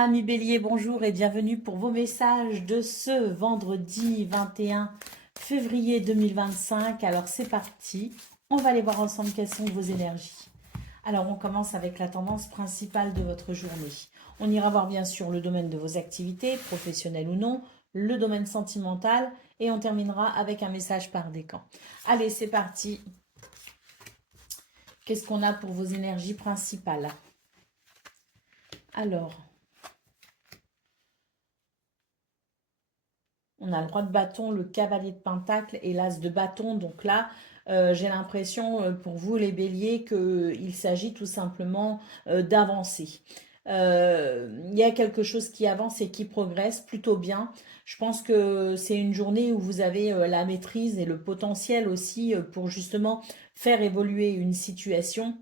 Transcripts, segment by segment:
Amis Bélier, bonjour et bienvenue pour vos messages de ce vendredi 21 février 2025. Alors c'est parti, on va aller voir ensemble quelles sont vos énergies. Alors on commence avec la tendance principale de votre journée. On ira voir bien sûr le domaine de vos activités, professionnelles ou non, le domaine sentimental et on terminera avec un message par décan. Allez, c'est parti. Qu'est-ce qu'on a pour vos énergies principales? Alors, on a le roi de bâton, le cavalier de pentacle et l'as de bâton. Donc là, j'ai l'impression pour vous les béliers qu'il s'agit tout simplement d'avancer. Il y a quelque chose qui avance et qui progresse plutôt bien. Je pense que c'est une journée où vous avez la maîtrise et le potentiel aussi pour justement faire évoluer une situation.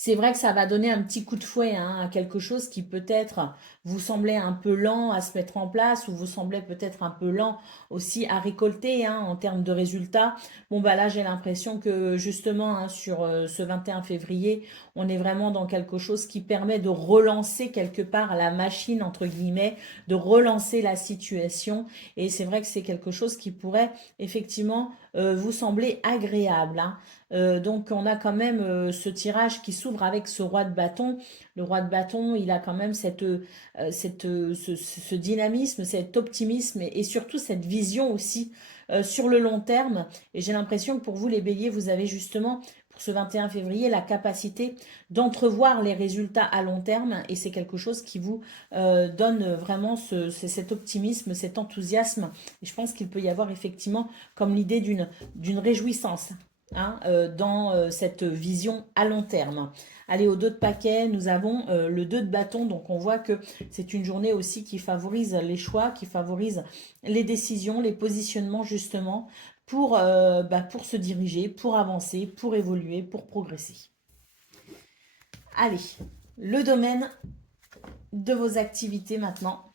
C'est vrai que ça va donner un petit coup de fouet hein, à quelque chose qui peut-être vous semblait un peu lent à se mettre en place ou vous semblait peut-être un peu lent aussi à récolter hein, en termes de résultats. Bon bah là j'ai l'impression que justement hein, sur ce 21 février, on est vraiment dans quelque chose qui permet de relancer quelque part la machine entre guillemets, de relancer la situation et c'est vrai que c'est quelque chose qui pourrait effectivement vous sembler agréable. Hein. Donc on a quand même ce tirage qui s'ouvre avec ce roi de bâton. Le roi de bâton, il a quand même ce dynamisme, cet optimisme et surtout cette vision aussi sur le long terme. Et j'ai l'impression que pour vous les béliers, vous avez justement pour ce 21 février la capacité d'entrevoir les résultats à long terme et c'est quelque chose qui vous donne vraiment cet optimisme, cet enthousiasme. Et je pense qu'il peut y avoir effectivement comme l'idée d'une réjouissance hein, dans cette vision à long terme. Allez, au 2 de paquet, nous avons le 2 de bâton. Donc, on voit que c'est une journée aussi qui favorise les choix, qui favorise les décisions, les positionnements justement pour se diriger, pour avancer, pour évoluer, pour progresser. Allez, le domaine de vos activités maintenant.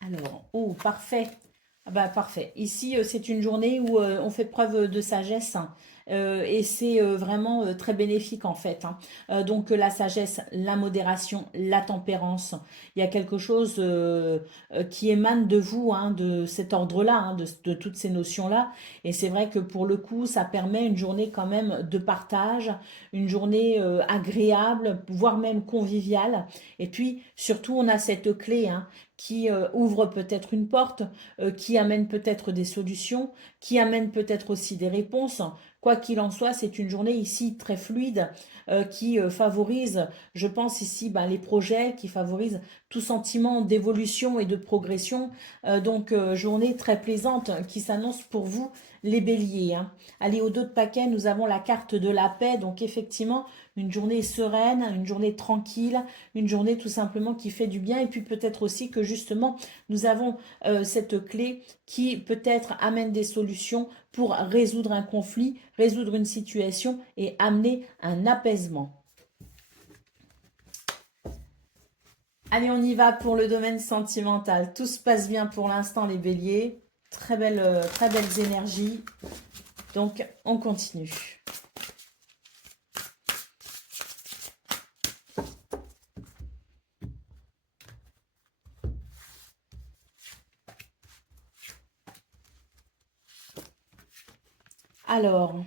Alors, oh, parfait. Ah bah, parfait. Ici, c'est une journée où on fait preuve de sagesse hein, et c'est vraiment très bénéfique en fait. Hein. Donc, la sagesse, la modération, la tempérance, il y a quelque chose qui émane de vous, hein, de cet ordre-là, hein, de toutes ces notions-là. Et c'est vrai que pour le coup, ça permet une journée quand même de partage, une journée agréable, voire même conviviale. Et puis, surtout, on a cette clé, hein, qui ouvre peut-être une porte, qui amène peut-être des solutions, qui amène peut-être aussi des réponses. Quoi qu'il en soit, c'est une journée ici très fluide qui favorise, je pense ici, ben, les projets, qui favorise tout sentiment d'évolution et de progression. Journée très plaisante qui s'annonce pour vous, les béliers. Hein. Allez, au dos de paquet, nous avons la carte de la paix. Donc effectivement, une journée sereine, une journée tranquille, une journée tout simplement qui fait du bien. Et puis peut-être aussi que justement, nous avons cette clé qui peut-être amène des solutions pour résoudre un conflit, résoudre une situation et amener un apaisement. Allez, on y va pour le domaine sentimental. Tout se passe bien pour l'instant, les béliers. Très belles énergies. Donc, on continue. Alors,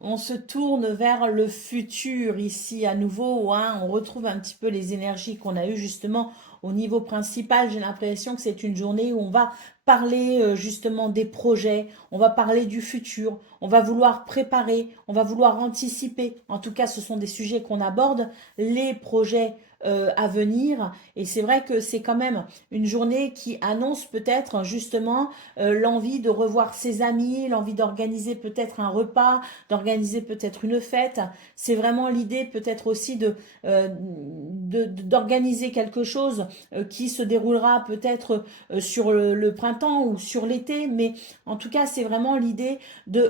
on se tourne vers le futur ici à nouveau. Hein, on retrouve un petit peu les énergies qu'on a eues justement au niveau principal. J'ai l'impression que c'est une journée où on va parler justement des projets, on va parler du futur, on va vouloir préparer, on va vouloir anticiper. En tout cas, ce sont des sujets qu'on aborde. Les projets à venir. Et c'est vrai que c'est quand même une journée qui annonce peut-être justement l'envie de revoir ses amis, l'envie d'organiser peut-être un repas, d'organiser peut-être une fête. C'est vraiment l'idée peut-être aussi d'organiser quelque chose qui se déroulera peut-être sur le printemps ou sur l'été, mais en tout cas c'est vraiment l'idée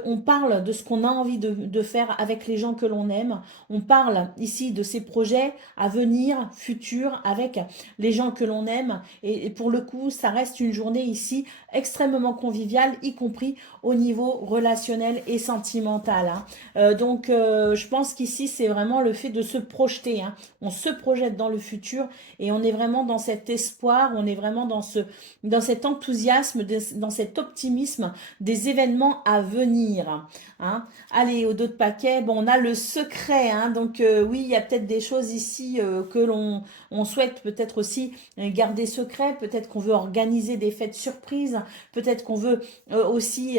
on parle de ce qu'on a envie de faire avec les gens que l'on aime, on parle ici de ces projets à venir, futurs, avec les gens que l'on aime, et pour le coup ça reste une journée ici extrêmement conviviale, y compris au niveau relationnel et sentimental, hein. Je pense qu'ici c'est vraiment le fait de se projeter, hein. On se projette dans le futur et on est vraiment dans cet espoir, on est vraiment dans cet enthousiasme, dans cet optimisme des événements à venir, hein. Allez, au dos de paquet, bon, on a le secret, hein. Oui, il y a peut-être des choses ici que on souhaite peut-être aussi garder secret, peut-être qu'on veut organiser des fêtes surprises, peut-être qu'on veut aussi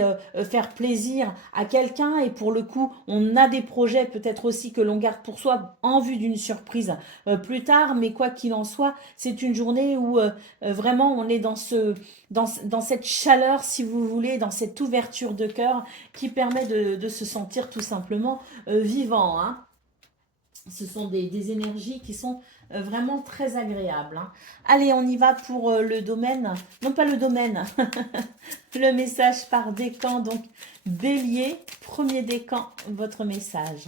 faire plaisir à quelqu'un, et pour le coup, on a des projets peut-être aussi que l'on garde pour soi en vue d'une surprise plus tard, mais quoi qu'il en soit, c'est une journée où vraiment on est dans cette chaleur, si vous voulez, dans cette ouverture de cœur qui permet de se sentir tout simplement vivant, hein. Ce sont des énergies qui sont vraiment très agréables, hein. Allez, on y va pour le domaine, non pas le domaine, le message par décan. Donc, Bélier, premier décan, votre message.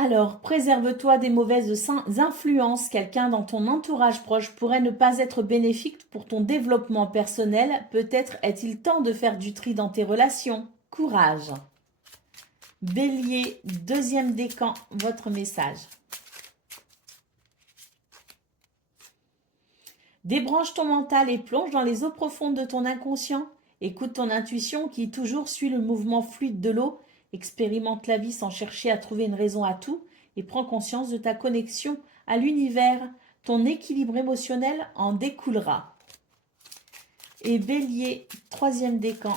Alors, préserve-toi des mauvaises influences. Quelqu'un dans ton entourage proche pourrait ne pas être bénéfique pour ton développement personnel. Peut-être est-il temps de faire du tri dans tes relations. Courage. Bélier, deuxième décan, votre message. Débranche ton mental et plonge dans les eaux profondes de ton inconscient. Écoute ton intuition qui toujours suit le mouvement fluide de l'eau. Expérimente la vie sans chercher à trouver une raison à tout et prends conscience de ta connexion à l'univers. Ton équilibre émotionnel en découlera. Et Bélier, troisième décan.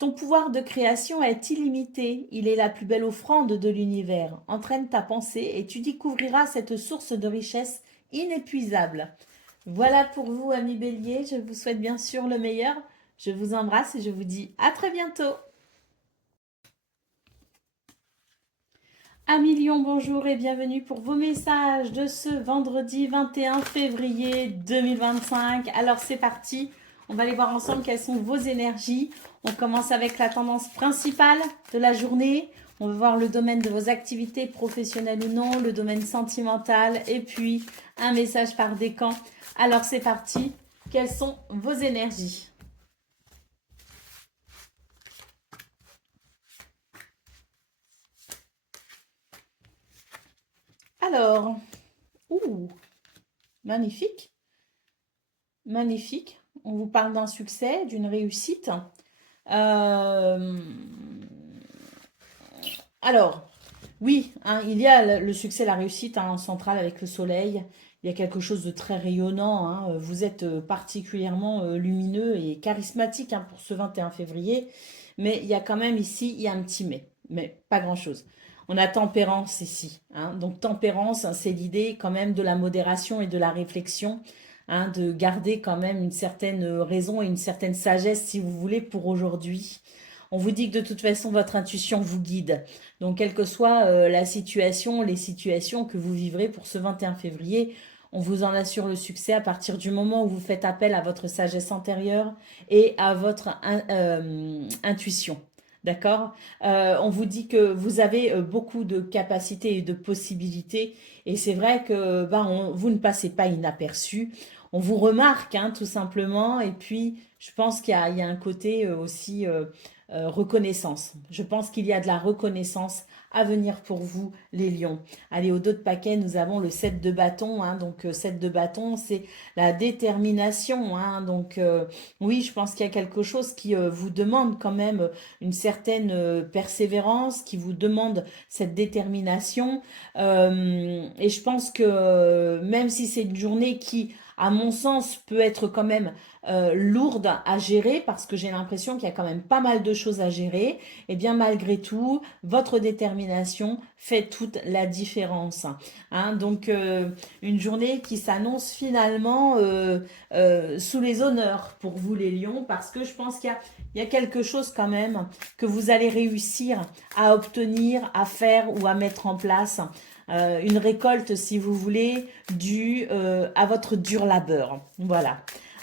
Ton pouvoir de création est illimité. Il est la plus belle offrande de l'univers. Entraîne ta pensée et tu découvriras cette source de richesse inépuisable. Voilà pour vous, amis Bélier. Je vous souhaite bien sûr le meilleur. Je vous embrasse et je vous dis à très bientôt. Amis Lion, bonjour et bienvenue pour vos messages de ce vendredi 21 février 2025. Alors c'est parti, on va aller voir ensemble quelles sont vos énergies. On commence avec la tendance principale de la journée. On va voir le domaine de vos activités professionnelles ou non, le domaine sentimental et puis un message par décan. Alors c'est parti, quelles sont vos énergies ? Alors, magnifique, magnifique. On vous parle d'un succès, d'une réussite. Alors, oui, hein, il y a le succès, la réussite en centrale avec le soleil. Il y a quelque chose de très rayonnant, hein. Vous êtes particulièrement lumineux et charismatique, hein, pour ce 21 février. Mais il y a quand même ici, il y a un petit mais pas grand-chose. On a tempérance ici, hein. Donc tempérance, hein, c'est l'idée quand même de la modération et de la réflexion, hein, de garder quand même une certaine raison et une certaine sagesse, si vous voulez, pour aujourd'hui. On vous dit que de toute façon, votre intuition vous guide. Donc, quelle que soit la situation, les situations que vous vivrez pour ce 21 février, on vous en assure le succès à partir du moment où vous faites appel à votre sagesse intérieure et à votre intuition. D'accord. On vous dit que vous avez beaucoup de capacités et de possibilités. Et c'est vrai que vous ne passez pas inaperçu. On vous remarque, hein, tout simplement. Et puis, je pense qu'il y a un côté aussi reconnaissance. Je pense qu'il y a de la reconnaissance à venir pour vous, les lions. Allez, au dos de paquet, nous avons le 7 de bâton, hein. Donc 7 de bâton, c'est la détermination, hein. Oui, je pense qu'il y a quelque chose qui vous demande quand même une certaine persévérance, qui vous demande cette détermination. Et je pense que même si c'est une journée qui à mon sens, peut être quand même lourde à gérer parce que j'ai l'impression qu'il y a quand même pas mal de choses à gérer, et bien malgré tout, votre détermination fait toute la différence. Hein, donc, une journée qui s'annonce finalement sous les honneurs pour vous les lions, parce que je pense qu'il y a quelque chose quand même que vous allez réussir à obtenir, à faire ou à mettre en place. Une récolte, si vous voulez, due à votre dur labeur. Voilà.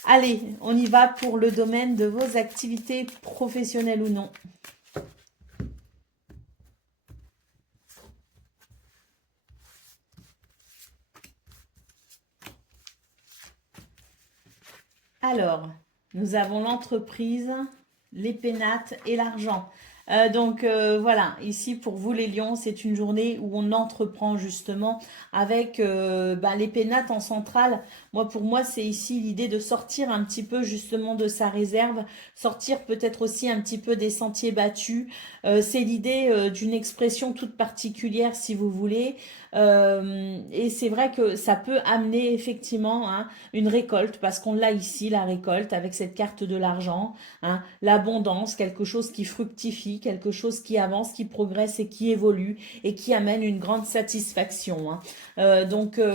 Allez, on y va pour le domaine de vos activités professionnelles ou non. Alors, nous avons l'entreprise, les pénates et l'argent. Voilà, ici pour vous les lions, c'est une journée où on entreprend justement avec les pénates en centrale. Pour moi, c'est ici l'idée de sortir un petit peu justement de sa réserve, sortir peut-être aussi un petit peu des sentiers battus. C'est l'idée d'une expression toute particulière si vous voulez. Et c'est vrai que ça peut amener effectivement, hein, une récolte, parce qu'on l'a ici, la récolte, avec cette carte de l'argent, hein, l'abondance, quelque chose qui fructifie, quelque chose qui avance, qui progresse et qui évolue et qui amène une grande satisfaction. Hein.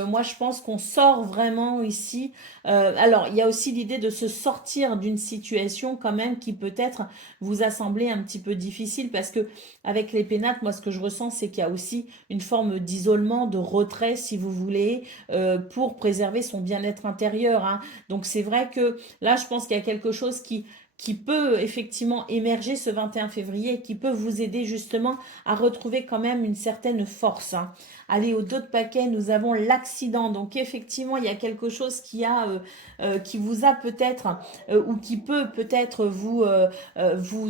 Moi, je pense qu'on sort vraiment ici. Alors, il y a aussi l'idée de se sortir d'une situation quand même qui peut-être vous a semblé un petit peu difficile, parce que avec les pénates, moi, ce que je ressens, c'est qu'il y a aussi une forme d'isolement, de retrait, si vous voulez, pour préserver son bien-être intérieur. Hein. Donc, c'est vrai que là, je pense qu'il y a quelque chose qui peut effectivement émerger ce 21 février et qui peut vous aider justement à retrouver quand même une certaine force. Hein. Allez, au dos de paquet, nous avons l'accident. Donc effectivement, il y a quelque chose qui vous a peut-être ou qui peut peut-être vous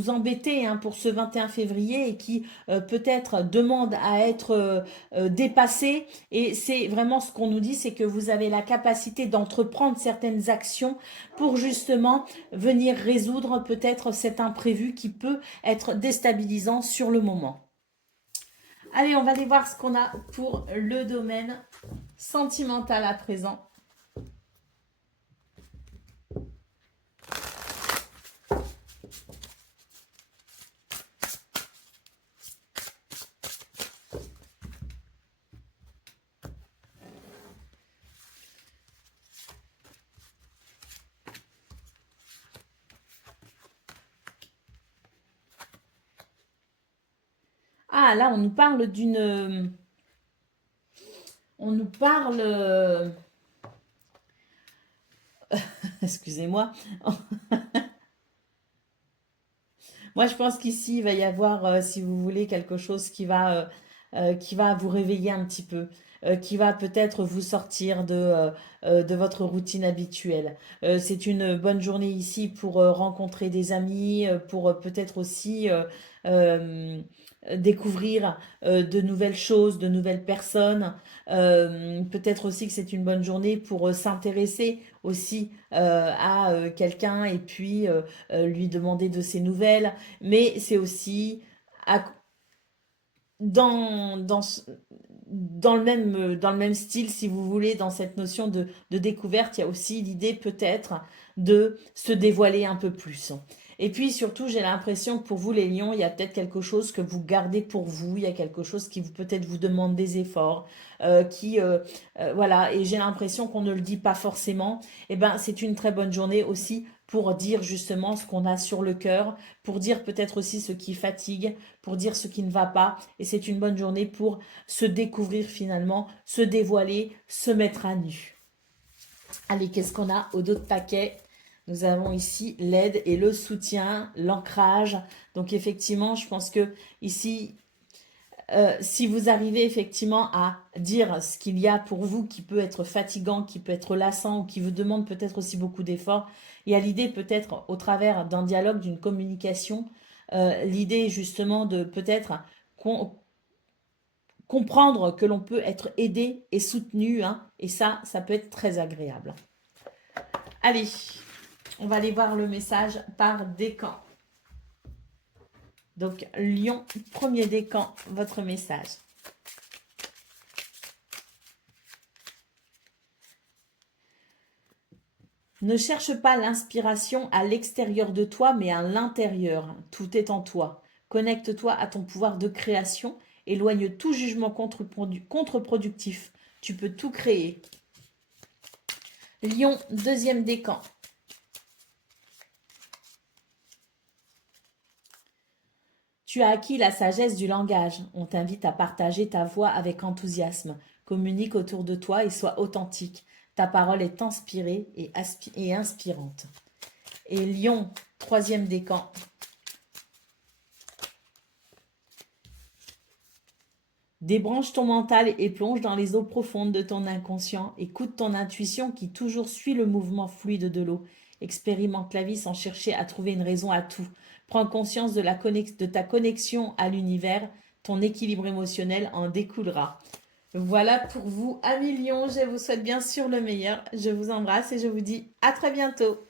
embêter, hein, pour ce 21 février, et qui peut-être demande à être dépassé. Et c'est vraiment ce qu'on nous dit, c'est que vous avez la capacité d'entreprendre certaines actions pour justement venir résoudre peut-être cet imprévu qui peut être déstabilisant sur le moment. Allez, on va aller voir ce qu'on a pour le domaine sentimental à présent. Ah, là, on nous parle d'une... On nous parle... Excusez-moi. Moi, je pense qu'ici, il va y avoir, si vous voulez, quelque chose qui va vous réveiller un petit peu, qui va peut-être vous sortir de votre routine habituelle. C'est une bonne journée ici pour rencontrer des amis, pour peut-être aussi euh, découvrir de nouvelles choses, de nouvelles personnes. Peut-être aussi que c'est une bonne journée pour s'intéresser aussi à quelqu'un, et puis lui demander de ses nouvelles, mais c'est aussi à- dans, dans, ce- dans le même style, si vous voulez, dans cette notion de découverte, il y a aussi l'idée peut-être de se dévoiler un peu plus. Et puis surtout, j'ai l'impression que pour vous, les lions, il y a peut-être quelque chose que vous gardez pour vous, il y a quelque chose qui vous peut-être vous demande des efforts, voilà, et j'ai l'impression qu'on ne le dit pas forcément. Et ben, c'est une très bonne journée aussi pour dire justement ce qu'on a sur le cœur, pour dire peut-être aussi ce qui fatigue, pour dire ce qui ne va pas. Et c'est une bonne journée pour se découvrir finalement, se dévoiler, se mettre à nu. Allez, qu'est-ce qu'on a au dos de paquet? Nous avons ici l'aide et le soutien, l'ancrage. Donc effectivement, je pense que ici, si vous arrivez effectivement à dire ce qu'il y a pour vous qui peut être fatigant, qui peut être lassant, ou qui vous demande peut-être aussi beaucoup d'efforts, il y a l'idée peut-être au travers d'un dialogue, d'une communication, l'idée justement de peut-être comprendre que l'on peut être aidé et soutenu, hein, et ça peut être très agréable. Allez, on va aller voir le message par décan. Donc, Lion, premier décan, votre message. Ne cherche pas l'inspiration à l'extérieur de toi, mais à l'intérieur. Tout est en toi. Connecte-toi à ton pouvoir de création. Éloigne tout jugement contre-productif. Tu peux tout créer. Lion, deuxième décan. Tu as acquis la sagesse du langage. On t'invite à partager ta voix avec enthousiasme. Communique autour de toi et sois authentique. Ta parole est inspirée et inspirante. Et Lion, troisième décan. Débranche ton mental et plonge dans les eaux profondes de ton inconscient. Écoute ton intuition qui toujours suit le mouvement fluide de l'eau. Expérimente la vie sans chercher à trouver une raison à tout. Prends conscience de ta connexion à l'univers. Ton équilibre émotionnel en découlera. Voilà pour vous, amis Lions. Je vous souhaite bien sûr le meilleur. Je vous embrasse et je vous dis à très bientôt.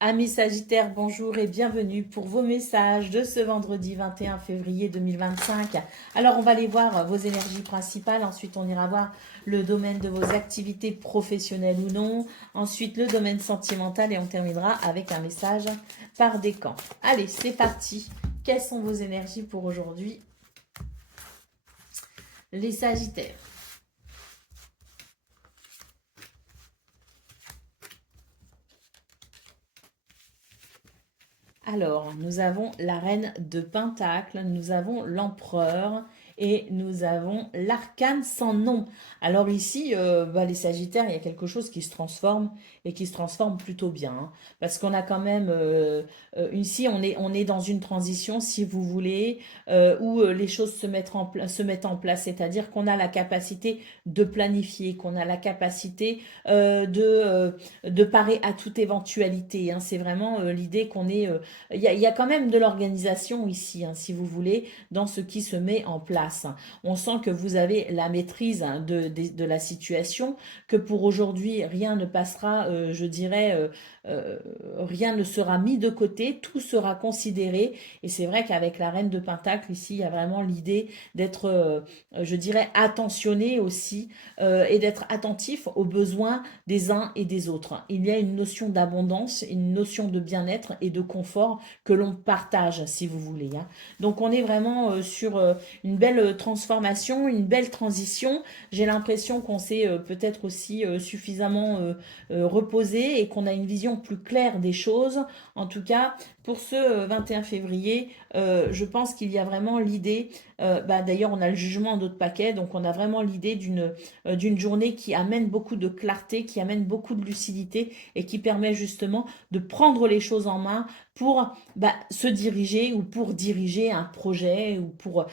Amis Sagittaires, bonjour et bienvenue pour vos messages de ce vendredi 21 février 2025. Alors, on va aller voir vos énergies principales. Ensuite, on ira voir le domaine de vos activités professionnelles ou non. Ensuite, le domaine sentimental et on terminera avec un message par décan. Allez, c'est parti. Quelles sont vos énergies pour aujourd'hui, les Sagittaires? Alors, nous avons la reine de Pentacle, nous avons l'empereur et nous avons l'arcane sans nom. Alors ici, les Sagittaires, il y a quelque chose qui se transforme et qui se transforme plutôt bien. Hein, parce qu'on a quand même, ici, on est dans une transition, si vous voulez, où les choses se mettent en place. C'est-à-dire qu'on a la capacité de planifier, qu'on a la capacité de parer à toute éventualité. Hein. C'est vraiment l'idée qu'on est... il y a quand même de l'organisation ici, hein, si vous voulez, dans ce qui se met en place. On sent que vous avez la maîtrise hein, de la situation, que pour aujourd'hui, rien ne passera, je dirais, rien ne sera mis de côté, tout sera considéré. Et c'est vrai qu'avec la reine de Pentacle, ici, il y a vraiment l'idée d'être, je dirais, attentionné aussi et d'être attentif aux besoins des uns et des autres. Il y a une notion d'abondance, une notion de bien-être et de confort que l'on partage, si vous voulez. Hein. Donc on est vraiment sur une belle transformation, une belle transition. J'ai l'impression qu'on s'est peut-être aussi suffisamment reposé et qu'on a une vision plus claire des choses. En tout cas, pour ce 21 février, je pense qu'il y a vraiment l'idée, d'ailleurs on a le jugement en d'autres paquets, donc on a vraiment l'idée d'une journée qui amène beaucoup de clarté, qui amène beaucoup de lucidité et qui permet justement de prendre les choses en main pour se diriger ou pour diriger un projet ou pour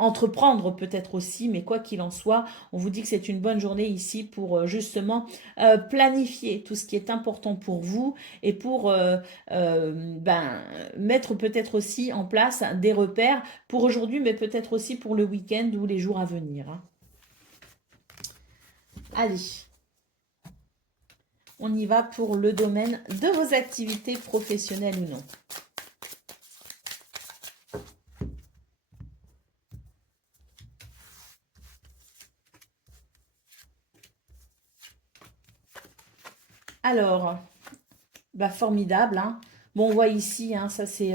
entreprendre peut-être aussi, mais quoi qu'il en soit, on vous dit que c'est une bonne journée ici pour justement planifier tout ce qui est important pour vous et pour mettre peut-être aussi en place des repères pour aujourd'hui, mais peut-être aussi pour le week-end ou les jours à venir. Hein. Allez, on y va pour le domaine de vos activités professionnelles ou non. Alors, formidable. Hein. Bon, on voit ici, hein, ça c'est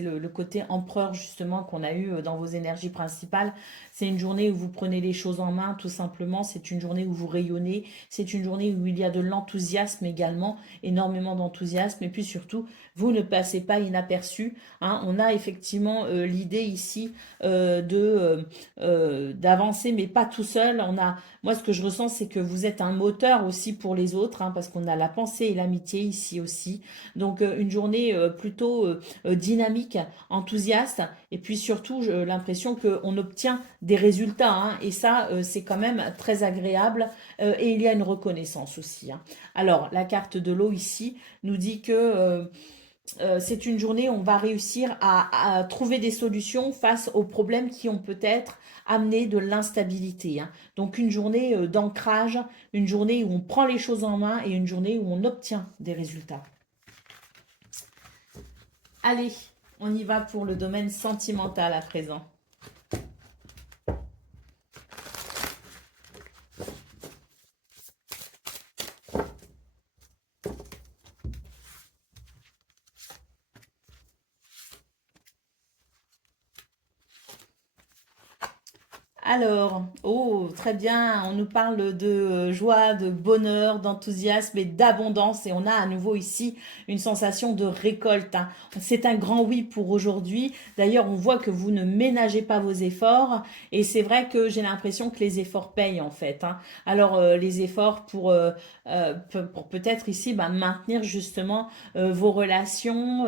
le côté empereur justement qu'on a eu dans vos énergies principales. C'est une journée où vous prenez les choses en main, tout simplement. C'est une journée où vous rayonnez. C'est une journée où il y a de l'enthousiasme également, énormément d'enthousiasme. Et puis surtout, vous ne passez pas inaperçu. Hein. On a effectivement l'idée ici d'avancer, mais pas tout seul. Moi, ce que je ressens, c'est que vous êtes un moteur aussi pour les autres, hein, parce qu'on a la pensée et l'amitié ici aussi. Donc, une journée plutôt dynamique, enthousiaste, et puis surtout, j'ai l'impression qu'on obtient des résultats, hein, et ça, c'est quand même très agréable, et il y a une reconnaissance aussi. Hein. Alors, la carte de l'eau ici nous dit que c'est une journée où on va réussir à trouver des solutions face aux problèmes qui ont peut-être amené de l'instabilité. Hein. Donc une journée d'ancrage, une journée où on prend les choses en main et une journée où on obtient des résultats. Allez, on y va pour le domaine sentimental à présent. Alors, oh, très bien, on nous parle de joie, de bonheur, d'enthousiasme et d'abondance. Et on a à nouveau ici une sensation de récolte, hein. C'est un grand oui pour aujourd'hui. D'ailleurs, on voit que vous ne ménagez pas vos efforts. Et c'est vrai que j'ai l'impression que les efforts payent en fait, hein. Alors, les efforts pour peut-être ici maintenir justement vos relations,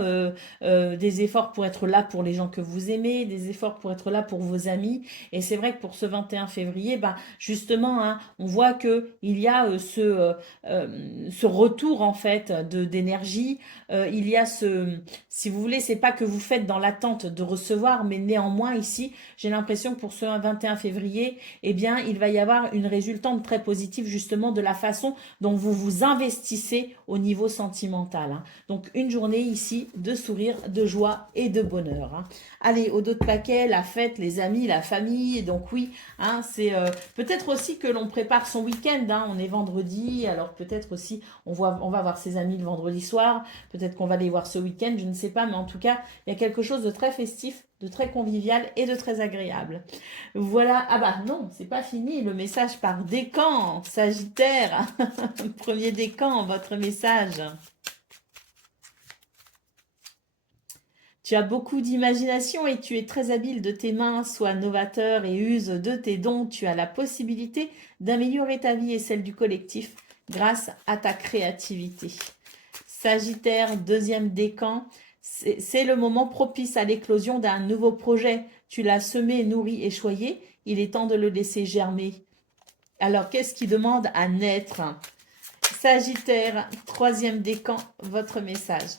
des efforts pour être là pour les gens que vous aimez, des efforts pour être là pour vos amis. Et c'est vrai que pour ce 21 février, justement, hein, on voit que il y a ce retour en fait d'énergie. Il y a si vous voulez, c'est pas que vous faites dans l'attente de recevoir, mais néanmoins ici, j'ai l'impression que pour ce 21 février, eh bien, il va y avoir une résultante très positive justement de la façon dont vous vous investissez au niveau sentimental, hein. Donc une journée ici de sourire, de joie et de bonheur, hein. Allez, au dos de paquet, la fête, les amis, la famille. Donc oui, hein, c'est peut-être aussi que l'on prépare son week-end, hein. On est vendredi, alors peut-être aussi on va voir ses amis le vendredi soir. Peut-être qu'on va les voir ce week-end, je ne sais pas. Mais en tout cas, il y a quelque chose de très festif, de très convivial et de très agréable. Voilà. Ah bah non, c'est pas fini. Le message par décan, Sagittaire. Premier décan, votre message. Tu as beaucoup d'imagination et tu es très habile de tes mains, sois novateur et use de tes dons. Tu as la possibilité d'améliorer ta vie et celle du collectif grâce à ta créativité. Sagittaire, deuxième décan, c'est le moment propice à l'éclosion d'un nouveau projet. Tu l'as semé, nourri et choyé. Il est temps de le laisser germer. Alors, qu'est-ce qui demande à naître? Sagittaire, troisième décan, votre message.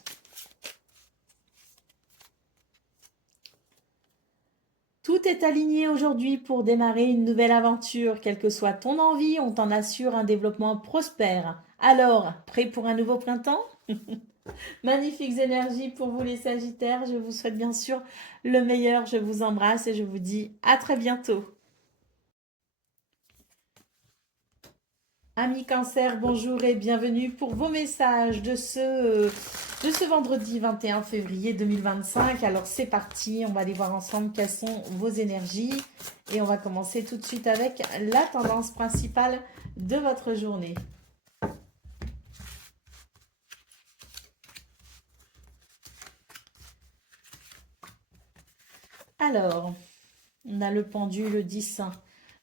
Tout est aligné aujourd'hui pour démarrer une nouvelle aventure. Quelle que soit ton envie, on t'en assure un développement prospère. Alors, prêt pour un nouveau printemps? Magnifiques énergies pour vous les Sagittaires. Je vous souhaite bien sûr le meilleur. Je vous embrasse et je vous dis à très bientôt. Amis Cancer, bonjour et bienvenue pour vos messages de ce vendredi 21 février 2025. Alors c'est parti, on va aller voir ensemble quelles sont vos énergies et on va commencer tout de suite avec la tendance principale de votre journée. Alors, on a le pendule, le 10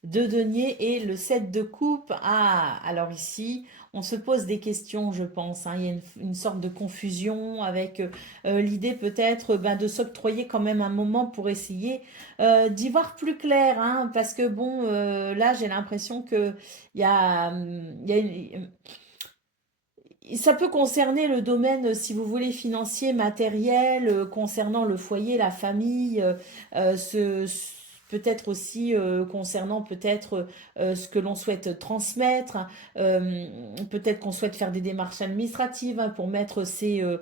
de denier et le 7 de coupe. Ah, alors ici, on se pose des questions, je pense, hein. Il y a une sorte de confusion avec l'idée peut-être de s'octroyer quand même un moment pour essayer d'y voir plus clair, hein, parce que bon, là, j'ai l'impression que il y a ça peut concerner le domaine, si vous voulez, financier, matériel, concernant le foyer, la famille, peut-être aussi concernant peut-être ce que l'on souhaite transmettre. Peut-être qu'on souhaite faire des démarches administratives, hein, pour mettre ces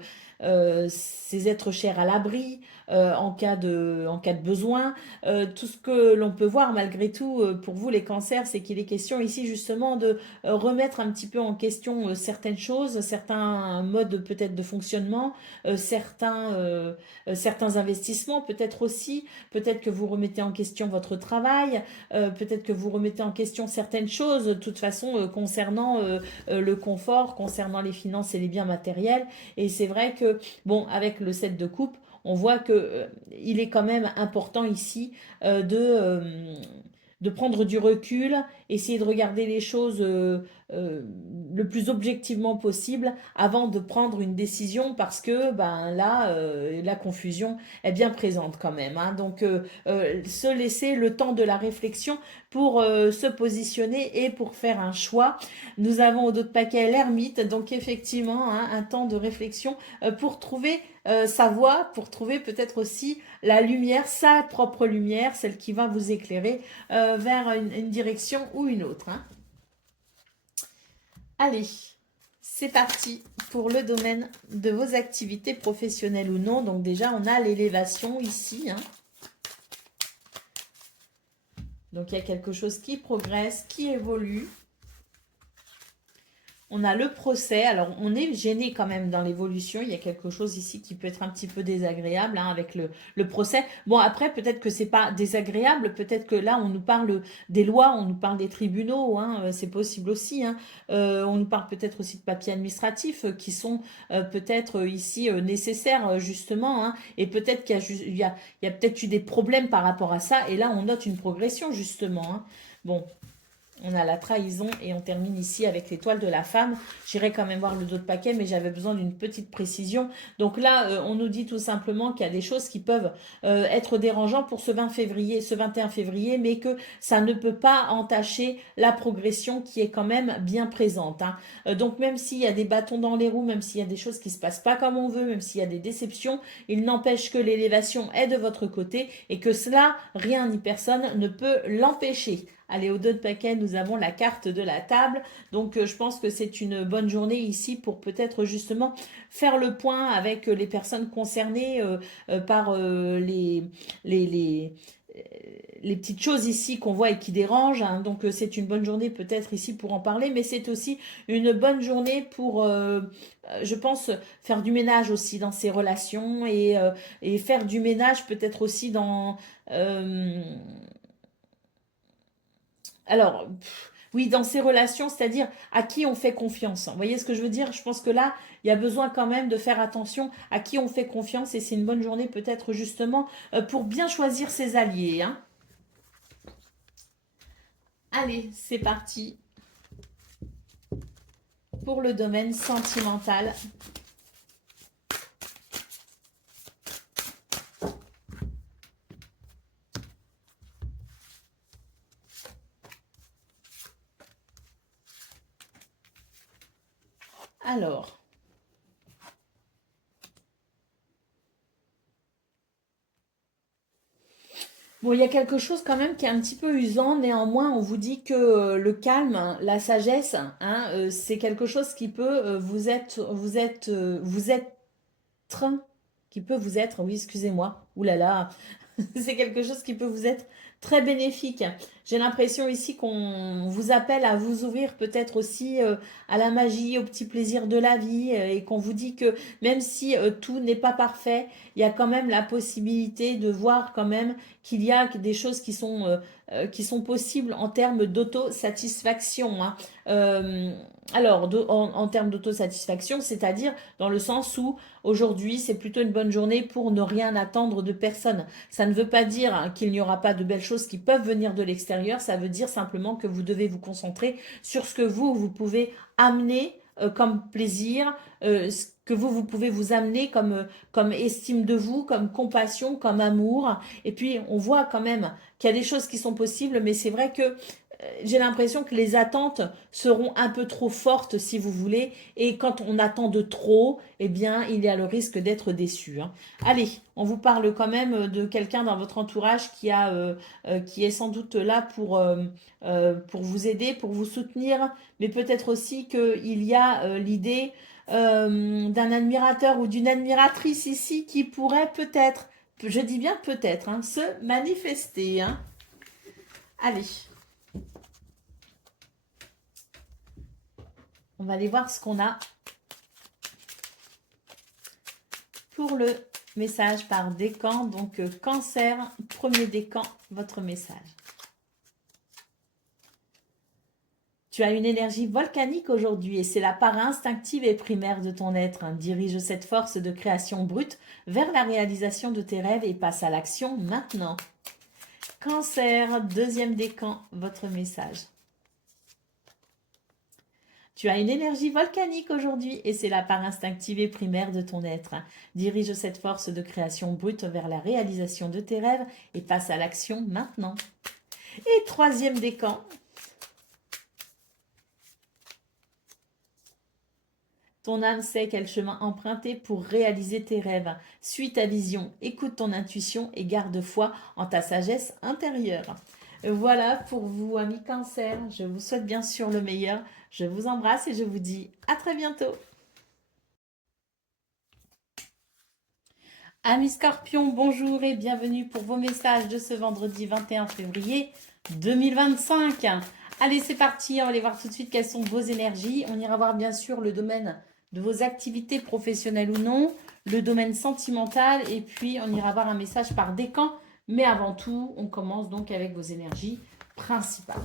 êtres chers à l'abri en cas de besoin. Tout ce que l'on peut voir malgré tout pour vous les cancers, c'est qu'il est question ici justement de remettre un petit peu en question certaines choses, certains modes peut-être de fonctionnement, certains investissements peut-être aussi, peut-être que vous remettez en question votre travail, peut-être que vous remettez en question certaines choses, de toute façon concernant le confort, concernant les finances et les biens matériels. Et c'est vrai que, bon, avec le 7 de coupe, on voit que il est quand même important ici de prendre du recul, essayer de regarder les choses euh, le plus objectivement possible avant de prendre une décision parce que là, la confusion est bien présente quand même, hein. Donc, se laisser le temps de la réflexion pour se positionner et pour faire un choix. Nous avons au dos de paquet l'ermite, donc effectivement, hein, un temps de réflexion pour trouver sa voie, pour trouver peut-être aussi la lumière, sa propre lumière, celle qui va vous éclairer vers une direction ou une autre, hein. Allez, c'est parti pour le domaine de vos activités professionnelles ou non. Donc déjà, on a l'élévation ici, hein. Donc il y a quelque chose qui progresse, qui évolue. On a le procès. Alors, on est gêné quand même dans l'évolution. Il y a quelque chose ici qui peut être un petit peu désagréable hein, avec le procès. Bon, après, peut-être que c'est pas désagréable. Peut-être que là, on nous parle des lois, on nous parle des tribunaux. Hein, c'est possible aussi. Hein. On nous parle peut-être aussi de papiers administratifs qui sont peut-être ici nécessaires, justement. Hein, et peut-être qu'il y a, il y a peut-être eu des problèmes par rapport à ça. Et là, on note une progression, justement. Hein. Bon, on a la trahison et on termine ici avec l'étoile de la femme. J'irai quand même voir le dos de paquet, mais j'avais besoin d'une petite précision. Donc là, on nous dit tout simplement qu'il y a des choses qui peuvent être dérangeantes pour ce 20 février, ce 21 février, mais que ça ne peut pas entacher la progression qui est quand même bien présente. Hein. Donc même s'il y a des bâtons dans les roues, même s'il y a des choses qui se passent pas comme on veut, même s'il y a des déceptions, il n'empêche que l'élévation est de votre côté et que cela, rien ni personne ne peut l'empêcher. Allez, au dos de paquet, nous avons la carte de la table. Donc, je pense que c'est une bonne journée ici pour peut-être justement faire le point avec les personnes concernées par les, les, les petites choses ici qu'on voit et qui dérangent. Hein. Donc, c'est une bonne journée peut-être ici pour en parler, mais c'est aussi une bonne journée pour, je pense, faire du ménage aussi dans ces relations et faire du ménage peut-être aussi dans... alors, oui, dans ces relations, c'est-à-dire à qui on fait confiance. Vous voyez ce que je veux dire? Je pense que là, il y a besoin quand même de faire attention à qui on fait confiance et c'est une bonne journée peut-être justement pour bien choisir ses alliés. Hein. Allez, c'est parti pour le domaine sentimental. Alors, bon, il y a quelque chose quand même qui est un petit peu usant. Néanmoins, on vous dit que le calme, la sagesse, hein, c'est quelque chose qui peut vous être, qui peut vous être, oui, excusez-moi, oulala, c'est quelque chose qui peut vous être très bénéfique. J'ai l'impression ici qu'on vous appelle à vous ouvrir peut-être aussi à la magie, au petit plaisir de la vie et qu'on vous dit que même si tout n'est pas parfait, il y a quand même la possibilité de voir quand même qu'il y a des choses qui sont possibles en termes d'autosatisfaction. Hein. Euh, alors, en termes d'autosatisfaction, c'est-à-dire dans le sens où aujourd'hui, c'est plutôt une bonne journée pour ne rien attendre de personne. Ça ne veut pas dire hein, qu'il n'y aura pas de belles choses qui peuvent venir de l'extérieur. Ça veut dire simplement que vous devez vous concentrer sur ce que vous pouvez amener comme plaisir, ce que vous pouvez vous amener comme estime de vous, comme compassion, comme amour. Et puis, on voit quand même qu'il y a des choses qui sont possibles, mais c'est vrai que j'ai l'impression que les attentes seront un peu trop fortes, si vous voulez. Et quand on attend de trop, eh bien, il y a le risque d'être déçu. Hein. Allez, on vous parle quand même de quelqu'un dans votre entourage qui est sans doute là pour vous aider, pour vous soutenir. Mais peut-être aussi qu'il y a l'idée d'un admirateur ou d'une admiratrice ici qui pourrait peut-être, je dis bien peut-être, hein, se manifester. Hein. Allez. On va aller voir ce qu'on a pour le message par décan. Donc, cancer, premier décan, votre message. Tu as une énergie volcanique aujourd'hui et c'est la part instinctive et primaire de ton être. Hein. Dirige cette force de création brute vers la réalisation de tes rêves et passe à l'action maintenant. Cancer, deuxième décan, votre message. Tu as une énergie volcanique aujourd'hui et c'est la part instinctive et primaire de ton être. Dirige cette force de création brute vers la réalisation de tes rêves et passe à l'action maintenant. Et troisième décan. Ton âme sait quel chemin emprunter pour réaliser tes rêves. Suis ta vision, écoute ton intuition et garde foi en ta sagesse intérieure. Voilà pour vous, amis Cancer. Je vous souhaite bien sûr le meilleur. Je vous embrasse et je vous dis à très bientôt. Amis Scorpions, bonjour et bienvenue pour vos messages de ce vendredi 21 février 2025. Allez, c'est parti. On va aller voir tout de suite quelles sont vos énergies. On ira voir bien sûr le domaine de vos activités professionnelles ou non, le domaine sentimental, et puis on ira voir un message par décan. Mais avant tout, on commence donc avec vos énergies principales.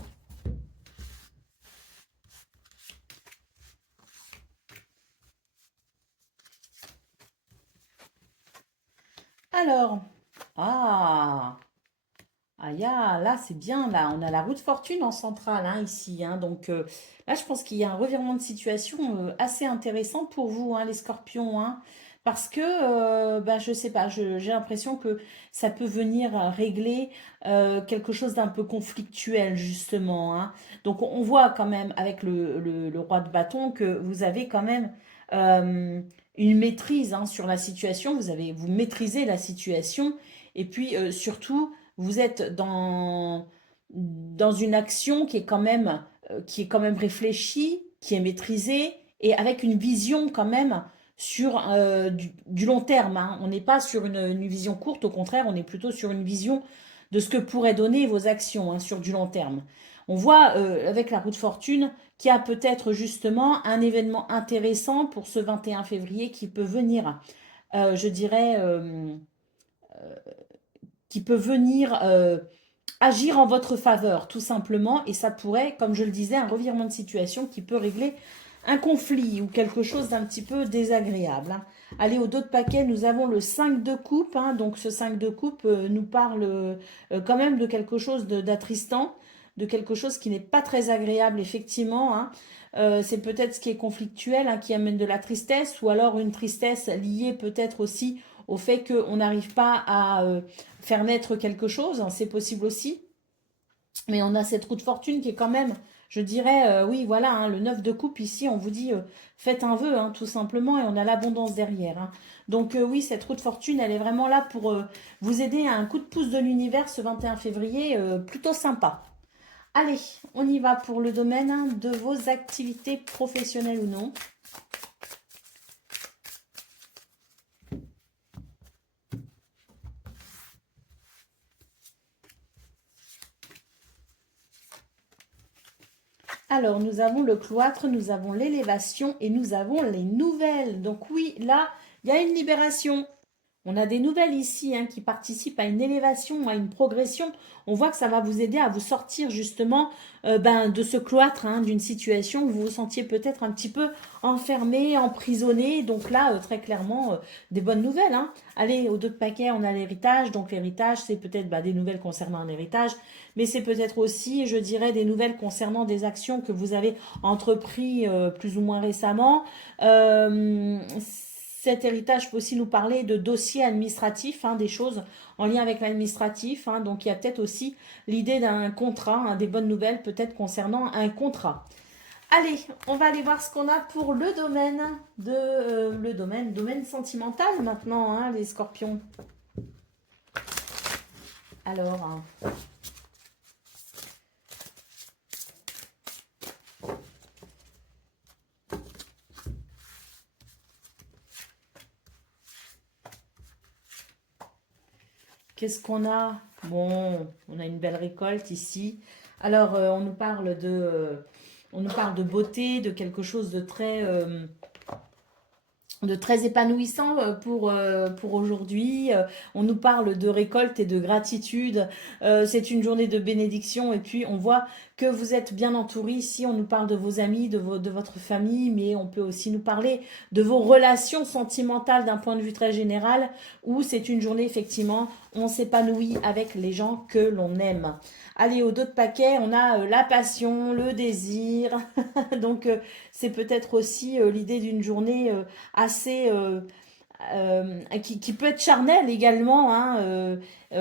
Alors, ah, là c'est bien, là on a la roue de fortune en centrale hein, ici, hein, donc là je pense qu'il y a un revirement de situation assez intéressant pour vous hein, les scorpions, hein, parce que bah, je sais pas, j'ai l'impression que ça peut venir régler quelque chose d'un peu conflictuel justement, hein. Donc on voit quand même avec le roi de bâton que vous avez quand même euh, une maîtrise hein, sur la situation, vous maîtrisez la situation, et puis surtout vous êtes dans une action qui est quand même réfléchie, qui est maîtrisée et avec une vision quand même sur du long terme, hein. On n'est pas sur une vision courte, au contraire, on est plutôt sur une vision de ce que pourraient donner vos actions hein, sur du long terme. On voit avec la roue de fortune qu'il y a peut-être justement un événement intéressant pour ce 21 février qui peut venir, je dirais, qui peut venir agir en votre faveur, tout simplement, et ça pourrait, comme je le disais, un revirement de situation qui peut régler un conflit ou quelque chose d'un petit peu désagréable, hein. Allez, au dos de paquet, nous avons le 5 de coupe, hein, donc ce 5 de coupe nous parle quand même de quelque chose d'attristant, de quelque chose qui n'est pas très agréable, effectivement, hein. C'est peut-être ce qui est conflictuel, hein, qui amène de la tristesse, ou alors une tristesse liée peut-être aussi au fait qu'on n'arrive pas à faire naître quelque chose, hein, c'est possible aussi. Mais on a cette roue de fortune qui est quand même, je dirais, oui, voilà, hein, le 9 de coupe ici, on vous dit, faites un vœu, hein, tout simplement, et on a l'abondance derrière, hein. Donc oui, cette roue de fortune, elle est vraiment là pour vous aider à un coup de pouce de l'univers ce 21 février, plutôt sympa. Allez, on y va pour le domaine hein, de vos activités professionnelles ou non. Alors, nous avons le cloître, nous avons l'élévation et nous avons les nouvelles. Donc oui, là, il y a une libération. On a des nouvelles ici hein, qui participent à une élévation, à une progression. On voit que ça va vous aider à vous sortir justement de ce cloître, hein, d'une situation où vous vous sentiez peut-être un petit peu enfermé, emprisonné. Donc là, très clairement, des bonnes nouvelles, hein. Allez, au dos de paquet, on a l'héritage. Donc l'héritage, c'est peut-être des nouvelles concernant un héritage, mais c'est peut-être aussi, je dirais, des nouvelles concernant des actions que vous avez entrepris plus ou moins récemment. Euh, Cet héritage peut aussi nous parler de dossiers administratifs, hein, des choses en lien avec l'administratif, hein. Donc il y a peut-être aussi l'idée d'un contrat, hein, des bonnes nouvelles peut-être concernant un contrat. Allez, on va aller voir ce qu'on a pour le domaine domaine sentimental maintenant, hein, les scorpions. Alors, hein, qu'est-ce qu'on a? Bon, on a une belle récolte ici. Alors, on nous parle de beauté, de quelque chose de très épanouissant pour aujourd'hui. On nous parle de récolte et de gratitude. C'est une journée de bénédiction et puis on voit que vous êtes bien entouré ici. On nous parle de vos amis, de votre famille, mais on peut aussi nous parler de vos relations sentimentales d'un point de vue très général où c'est une journée effectivement, on s'épanouit avec les gens que l'on aime. Allez, au dos de paquet, on a la passion, le désir. Donc, c'est peut-être aussi l'idée d'une journée assez qui peut être charnelle également, hein,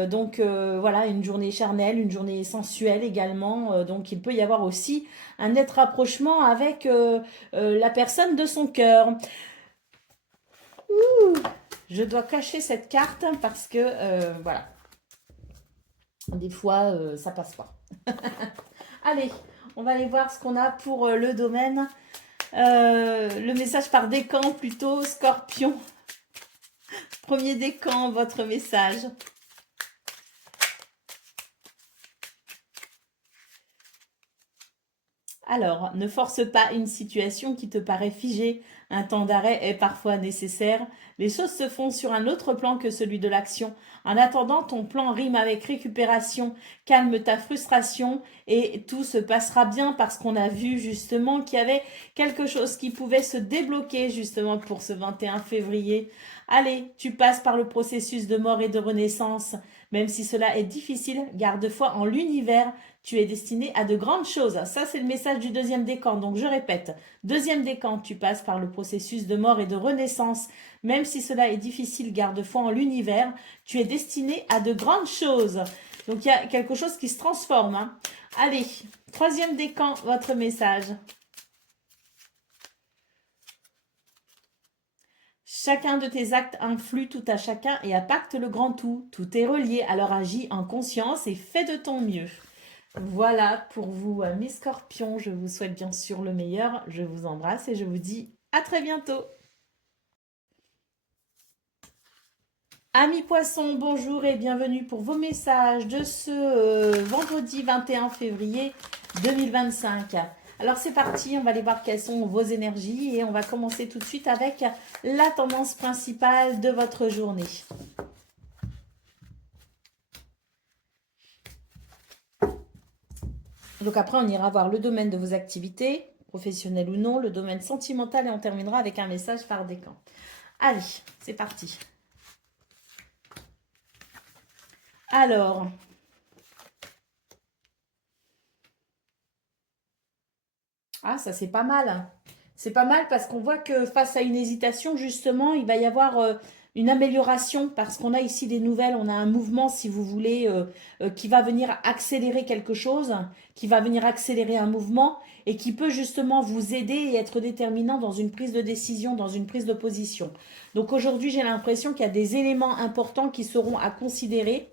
donc voilà, une journée charnelle, une journée sensuelle également, donc il peut y avoir aussi un net rapprochement avec la personne de son cœur. Ouh, je dois cacher cette carte parce que voilà, des fois ça passe pas. Allez, on va aller voir ce qu'on a pour le domaine. Le message par décan plutôt, Scorpion. Premier décan, votre message. Alors, ne force pas une situation qui te paraît figée. Un temps d'arrêt est parfois nécessaire. Les choses se font sur un autre plan que celui de l'action. En attendant, ton plan rime avec récupération. Calme ta frustration et tout se passera bien parce qu'on a vu justement qu'il y avait quelque chose qui pouvait se débloquer justement pour ce 21 février. Allez, tu passes par le processus de mort et de renaissance. Même si cela est difficile, garde foi en l'univers. Tu es destiné à de grandes choses. Ça, c'est le message du deuxième décan. Donc, je répète. Deuxième décan, tu passes par le processus de mort et de renaissance. Même si cela est difficile, garde foi en l'univers. Tu es destiné à de grandes choses. Donc, il y a quelque chose qui se transforme. Hein. Allez, troisième décan, votre message. Chacun de tes actes influe tout à chacun et impacte le grand tout. Tout est relié, alors agis en conscience et fais de ton mieux. Voilà pour vous, mes scorpions. Je vous souhaite bien sûr le meilleur. Je vous embrasse et je vous dis à très bientôt. Amis poissons, bonjour et bienvenue pour vos messages de ce vendredi 21 février 2025. Alors c'est parti, on va aller voir quelles sont vos énergies et on va commencer tout de suite avec la tendance principale de votre journée. Donc après, on ira voir le domaine de vos activités, professionnelles ou non, le domaine sentimental et on terminera avec un message par décan. Allez, c'est parti. Alors, ah ça c'est pas mal. C'est pas mal parce qu'on voit que face à une hésitation, justement, il va y avoir une amélioration parce qu'on a ici des nouvelles, on a un mouvement, si vous voulez, qui va venir accélérer quelque chose, qui va venir accélérer un mouvement et qui peut justement vous aider et être déterminant dans une prise de décision, dans une prise de position. Donc aujourd'hui, j'ai l'impression qu'il y a des éléments importants qui seront à considérer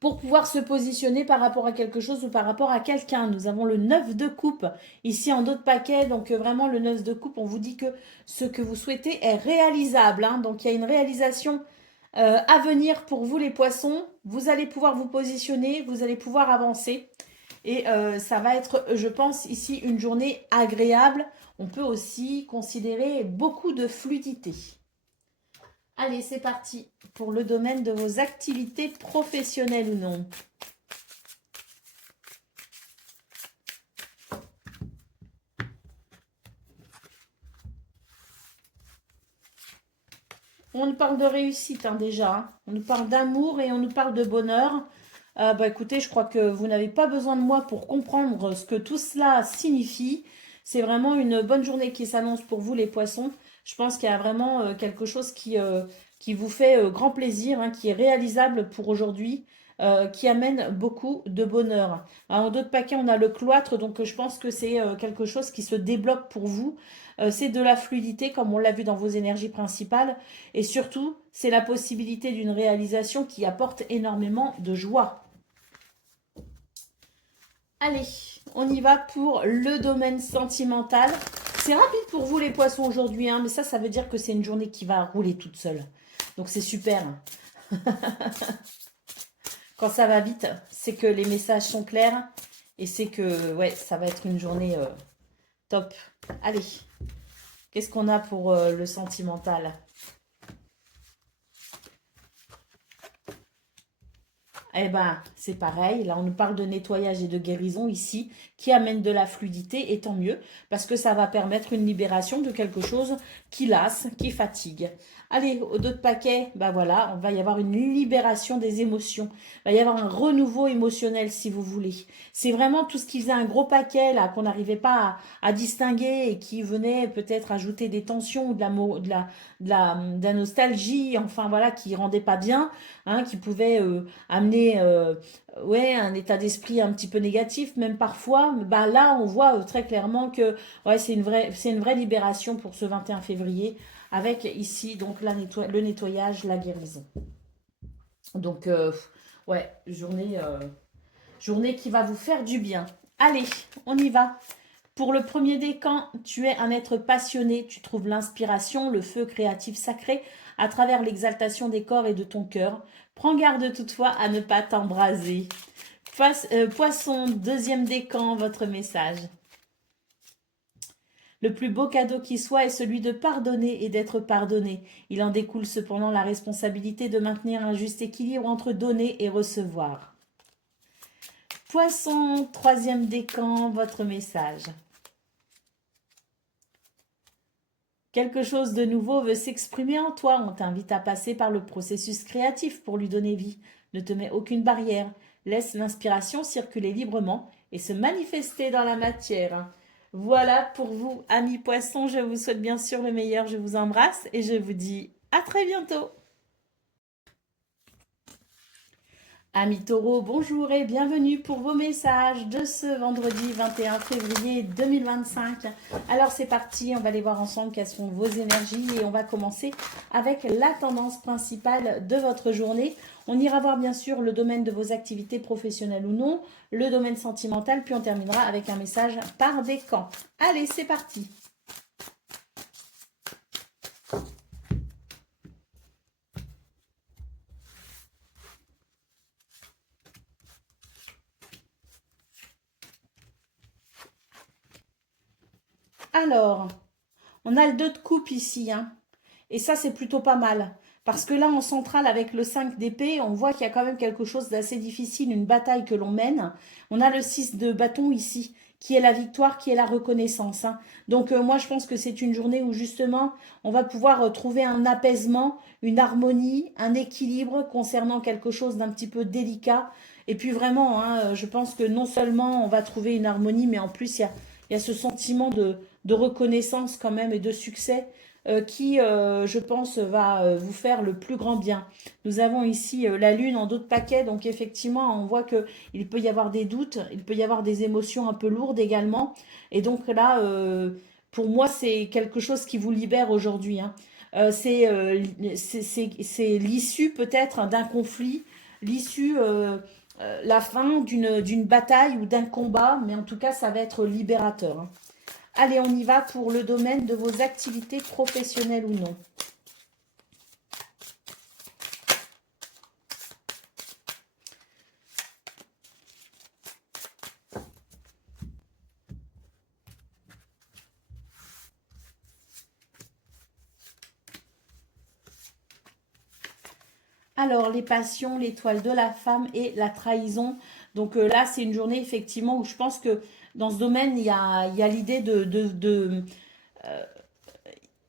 pour pouvoir se positionner par rapport à quelque chose ou par rapport à quelqu'un. Nous avons le 9 de coupe ici en d'autres paquets. Donc vraiment le 9 de coupe, on vous dit que ce que vous souhaitez est réalisable. Hein. Donc il y a une réalisation à venir pour vous les poissons. Vous allez pouvoir vous positionner, vous allez pouvoir avancer. Et ça va être, je pense, ici une journée agréable. On peut aussi considérer beaucoup de fluidité. Allez, c'est parti pour le domaine de vos activités professionnelles ou non. On nous parle de réussite hein, déjà. Hein. On nous parle d'amour et on nous parle de bonheur. Écoutez, je crois que vous n'avez pas besoin de moi pour comprendre ce que tout cela signifie. C'est vraiment une bonne journée qui s'annonce pour vous les poissons. Je pense qu'il y a vraiment quelque chose qui vous fait grand plaisir, hein, qui est réalisable pour aujourd'hui, qui amène beaucoup de bonheur. En d'autres paquets, on a le cloître, donc je pense que c'est quelque chose qui se débloque pour vous. C'est de la fluidité, comme on l'a vu dans vos énergies principales. Et surtout, c'est la possibilité d'une réalisation qui apporte énormément de joie. Allez, on y va pour le domaine sentimental. C'est rapide pour vous les poissons aujourd'hui, hein, mais ça veut dire que c'est une journée qui va rouler toute seule. Donc c'est super. Quand ça va vite, c'est que les messages sont clairs et c'est que ouais, ça va être une journée top. Allez, qu'est-ce qu'on a pour le sentimental ? Eh ben, c'est pareil. Là, on nous parle de nettoyage et de guérison ici, qui amène de la fluidité, et tant mieux, parce que ça va permettre une libération de quelque chose qui lasse, qui fatigue. Allez, au d'autres paquets, ben voilà, on va y avoir une libération des émotions. Il va y avoir un renouveau émotionnel, si vous voulez. C'est vraiment tout ce qui faisait un gros paquet, là, qu'on n'arrivait pas à distinguer et qui venait peut-être ajouter des tensions ou de la nostalgie, enfin voilà, qui rendait pas bien, hein, qui pouvait amener ouais, un état d'esprit un petit peu négatif, même parfois. Bah, là, on voit très clairement que ouais, c'est une vraie libération pour ce 21 février, avec ici donc le nettoyage, la guérison. Donc, ouais, journée qui va vous faire du bien. Allez, on y va. Pour le premier décan, tu es un être passionné, tu trouves l'inspiration, le feu créatif sacré à travers l'exaltation des corps et de ton cœur. Prends garde toutefois à ne pas t'embraser. Poisson, deuxième décan, votre message. Le plus beau cadeau qui soit est celui de pardonner et d'être pardonné. Il en découle cependant la responsabilité de maintenir un juste équilibre entre donner et recevoir. Poisson, troisième décan, votre message. Quelque chose de nouveau veut s'exprimer en toi. On t'invite à passer par le processus créatif pour lui donner vie. Ne te mets aucune barrière. Laisse l'inspiration circuler librement et se manifester dans la matière. Voilà pour vous, amis poissons. Je vous souhaite bien sûr le meilleur. Je vous embrasse et je vous dis à très bientôt. Amis taureaux, bonjour et bienvenue pour vos messages de ce vendredi 21 février 2025. Alors c'est parti, on va aller voir ensemble quelles sont vos énergies et on va commencer avec la tendance principale de votre journée. On ira voir bien sûr le domaine de vos activités professionnelles ou non, le domaine sentimental, puis on terminera avec un message par décan. Allez, c'est parti. Alors, on a le 2 de coupe ici, hein. Et ça, c'est plutôt pas mal. Parce que là, en centrale, avec le 5 d'épée, on voit qu'il y a quand même quelque chose d'assez difficile, une bataille que l'on mène. On a le 6 de bâton ici, qui est la victoire, qui est la reconnaissance, hein. Donc, moi, je pense que c'est une journée où, justement, on va pouvoir trouver un apaisement, une harmonie, un équilibre concernant quelque chose d'un petit peu délicat. Et puis, vraiment, hein, je pense que non seulement on va trouver une harmonie, mais en plus, il y a ce sentiment de reconnaissance quand même et de succès qui, je pense, va vous faire le plus grand bien. Nous avons ici la Lune en dos de paquet, donc effectivement, on voit qu'il peut y avoir des doutes, il peut y avoir des émotions un peu lourdes également. Et donc là, pour moi, c'est quelque chose qui vous libère aujourd'hui, hein. C'est l'issue peut-être d'un conflit, l'issue, la fin d'une bataille ou d'un combat, mais en tout cas, ça va être libérateur, hein. Allez, on y va pour le domaine de vos activités professionnelles ou non. Alors, les passions, l'étoile de la femme et la trahison. Donc là, c'est une journée effectivement où je pense que dans ce domaine, il y a l'idée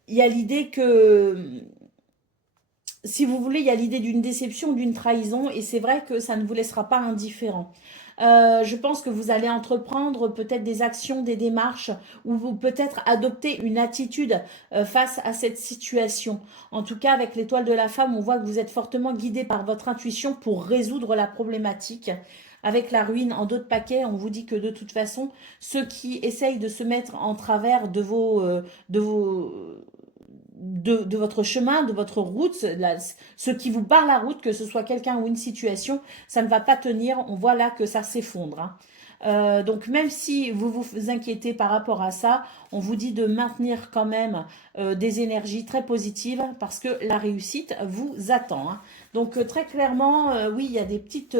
il y a l'idée que si vous voulez, il y a l'idée d'une déception, d'une trahison, et c'est vrai que ça ne vous laissera pas indifférent. Je pense que vous allez entreprendre peut-être des actions, des démarches, ou vous peut-être adopter une attitude face à cette situation. En tout cas, avec l'étoile de la femme, on voit que vous êtes fortement guidé par votre intuition pour résoudre la problématique. Avec la ruine en dos de paquet, on vous dit que de toute façon, ceux qui essayent de se mettre en travers de vos de votre chemin, de votre route, ce qui vous barre la route, que ce soit quelqu'un ou une situation, ça ne va pas tenir. On voit là que ça s'effondre, hein. Donc même si vous vous inquiétez par rapport à ça, on vous dit de maintenir quand même des énergies très positives parce que la réussite vous attend, hein. Donc très clairement, oui, il y a des petites...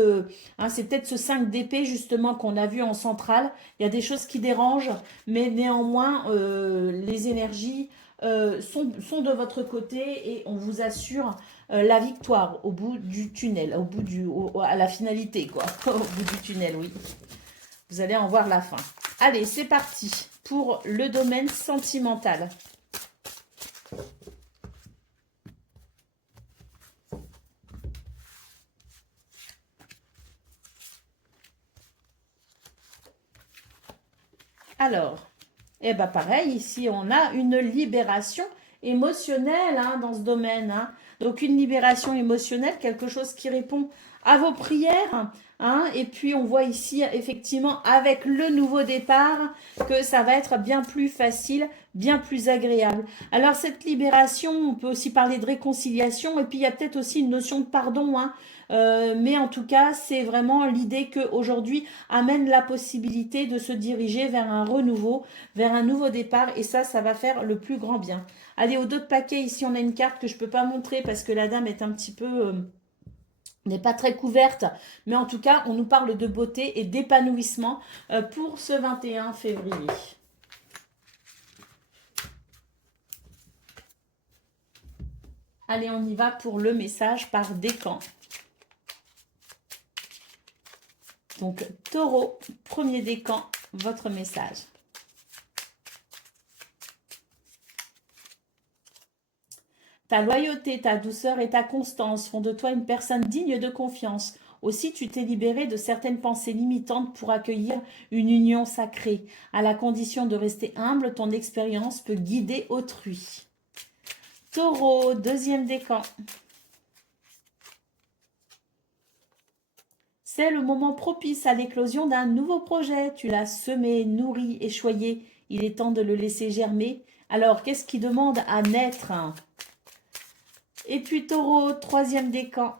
hein, c'est peut-être ce 5 d'épée justement qu'on a vu en centrale. Il y a des choses qui dérangent, mais néanmoins, les énergies sont de votre côté et on vous assure la victoire au bout du tunnel, à la finalité, quoi. Au bout du tunnel, oui. Vous allez en voir la fin. Allez, c'est parti pour le domaine sentimental. Alors, eh ben pareil, ici on a une libération émotionnelle, hein, dans ce domaine, hein. Donc une libération émotionnelle, quelque chose qui répond à vos prières, hein. Et puis on voit ici effectivement avec le nouveau départ que ça va être bien plus facile, bien plus agréable. Alors cette libération, on peut aussi parler de réconciliation et puis il y a peut-être aussi une notion de pardon, hein. Mais en tout cas, c'est vraiment l'idée qu'aujourd'hui amène la possibilité de se diriger vers un renouveau, vers un nouveau départ, et ça va faire le plus grand bien. Allez, au dos de paquet, ici, on a une carte que je ne peux pas montrer parce que la dame est un petit peu n'est pas très couverte, mais en tout cas, on nous parle de beauté et d'épanouissement pour ce 21 février. Allez, on y va pour le message par décan. Donc, Taureau, premier décan, votre message. Ta loyauté, ta douceur et ta constance font de toi une personne digne de confiance. Aussi, tu t'es libéré de certaines pensées limitantes pour accueillir une union sacrée. À la condition de rester humble, ton expérience peut guider autrui. Taureau, deuxième décan. C'est le moment propice à l'éclosion d'un nouveau projet. Tu l'as semé, nourri et choyé. Il est temps de le laisser germer. Alors, qu'est-ce qui demande à naître? Et puis Taureau, troisième décan.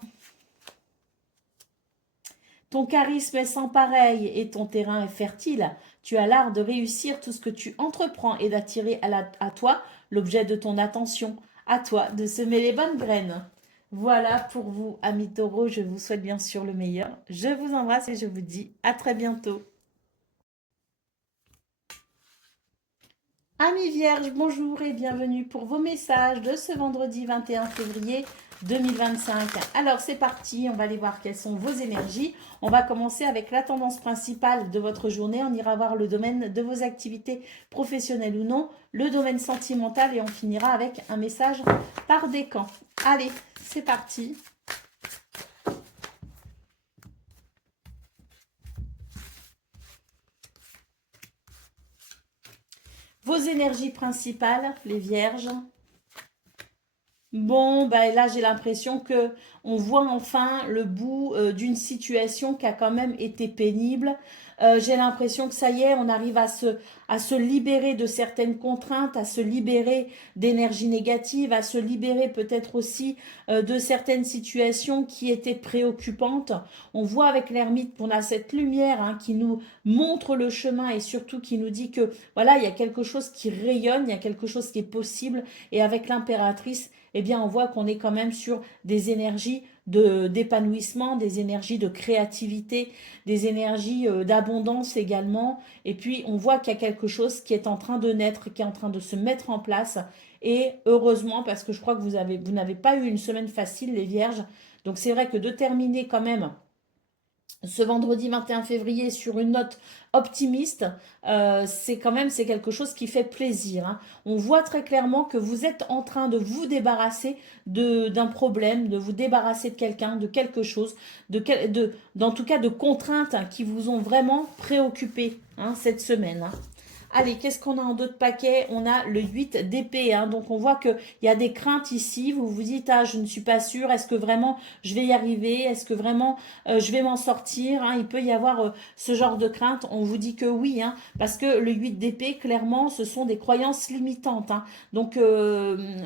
Ton charisme est sans pareil et ton terrain est fertile. Tu as l'art de réussir tout ce que tu entreprends et d'attirer à toi l'objet de ton attention. À toi de semer les bonnes graines. Voilà pour vous, amis taureaux. Je vous souhaite bien sûr le meilleur. Je vous embrasse et je vous dis à très bientôt. Amis vierges, bonjour et bienvenue pour vos messages de ce vendredi 21 février 2025. Alors c'est parti, on va aller voir quelles sont vos énergies. On va commencer avec la tendance principale de votre journée. On ira voir le domaine de vos activités professionnelles ou non, le domaine sentimental et on finira avec un message par décan. Allez, c'est parti. Vos énergies principales, les vierges. Bon, bah là j'ai l'impression que on voit enfin le bout d'une situation qui a quand même été pénible. J'ai l'impression que ça y est, on arrive à se libérer de certaines contraintes, à se libérer d'énergie négative, à se libérer peut-être aussi de certaines situations qui étaient préoccupantes. On voit avec l'ermite qu'on a cette lumière hein, qui nous montre le chemin et surtout qui nous dit que voilà, il y a quelque chose qui rayonne, il y a quelque chose qui est possible. Et avec l'impératrice, eh bien, on voit qu'on est quand même sur des énergies d'épanouissement, des énergies de créativité, des énergies d'abondance également. Et puis, on voit qu'il y a quelque chose qui est en train de naître, qui est en train de se mettre en place. Et heureusement, parce que je crois que vous n'avez pas eu une semaine facile, les vierges. Donc, c'est vrai que de terminer quand même ce vendredi 21 février sur une note optimiste, c'est quelque chose qui fait plaisir. Hein. On voit très clairement que vous êtes en train de vous débarrasser d'un problème, de vous débarrasser de quelqu'un, de quelque chose, en tout cas de contraintes hein, qui vous ont vraiment préoccupé hein, cette semaine. Hein. Allez, qu'est-ce qu'on a en d'autres paquets? On a le 8 d'épée. Hein. Donc, on voit qu'il y a des craintes ici. Vous vous dites, ah, je ne suis pas sûre. Est-ce que vraiment je vais y arriver? Est-ce que vraiment je vais m'en sortir hein? Il peut y avoir ce genre de crainte. On vous dit que oui. Hein, parce que le 8 d'épée, clairement, ce sont des croyances limitantes. Hein. Donc,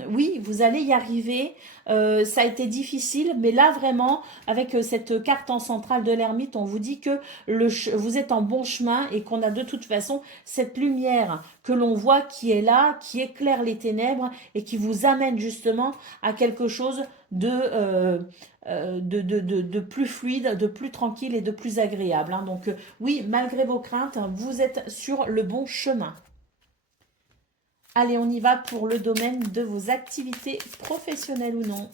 oui, vous allez y arriver. Ça a été difficile. Mais là, vraiment, avec cette carte en centrale de l'ermite, on vous dit que vous êtes en bon chemin et qu'on a de toute façon cette lumière que l'on voit qui est là, qui éclaire les ténèbres et qui vous amène justement à quelque chose de plus fluide, de plus tranquille et de plus agréable. Hein. Donc oui, malgré vos craintes, vous êtes sur le bon chemin. Allez, on y va pour le domaine de vos activités professionnelles ou non.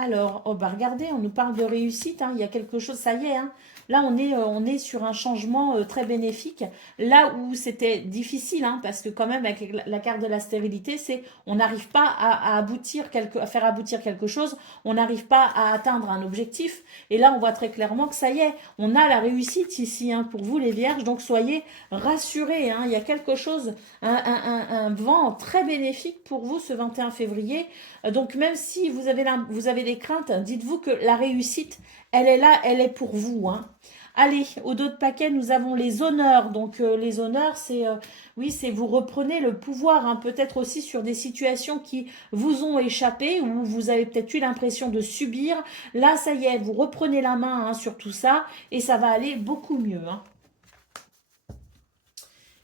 Alors, oh bah regardez, on nous parle de réussite, hein, il y a quelque chose, ça y est, hein, là on est sur un changement très bénéfique, là où c'était difficile, hein, parce que quand même avec la carte de la stérilité, c'est on n'arrive pas à faire aboutir quelque chose, on n'arrive pas à atteindre un objectif, et là on voit très clairement que ça y est, on a la réussite ici, hein, pour vous les vierges, donc soyez rassurés, hein, il y a quelque chose, un vent très bénéfique pour vous ce 21 février, donc même si vous avez des craintes, dites-vous que la réussite, elle est là, elle est pour vous. Hein. Allez, au dos de paquet, nous avons les honneurs. Donc les honneurs, c'est oui, c'est vous reprenez le pouvoir, hein, peut-être aussi sur des situations qui vous ont échappé ou vous avez peut-être eu l'impression de subir. Là, ça y est, vous reprenez la main hein, sur tout ça et ça va aller beaucoup mieux. Hein.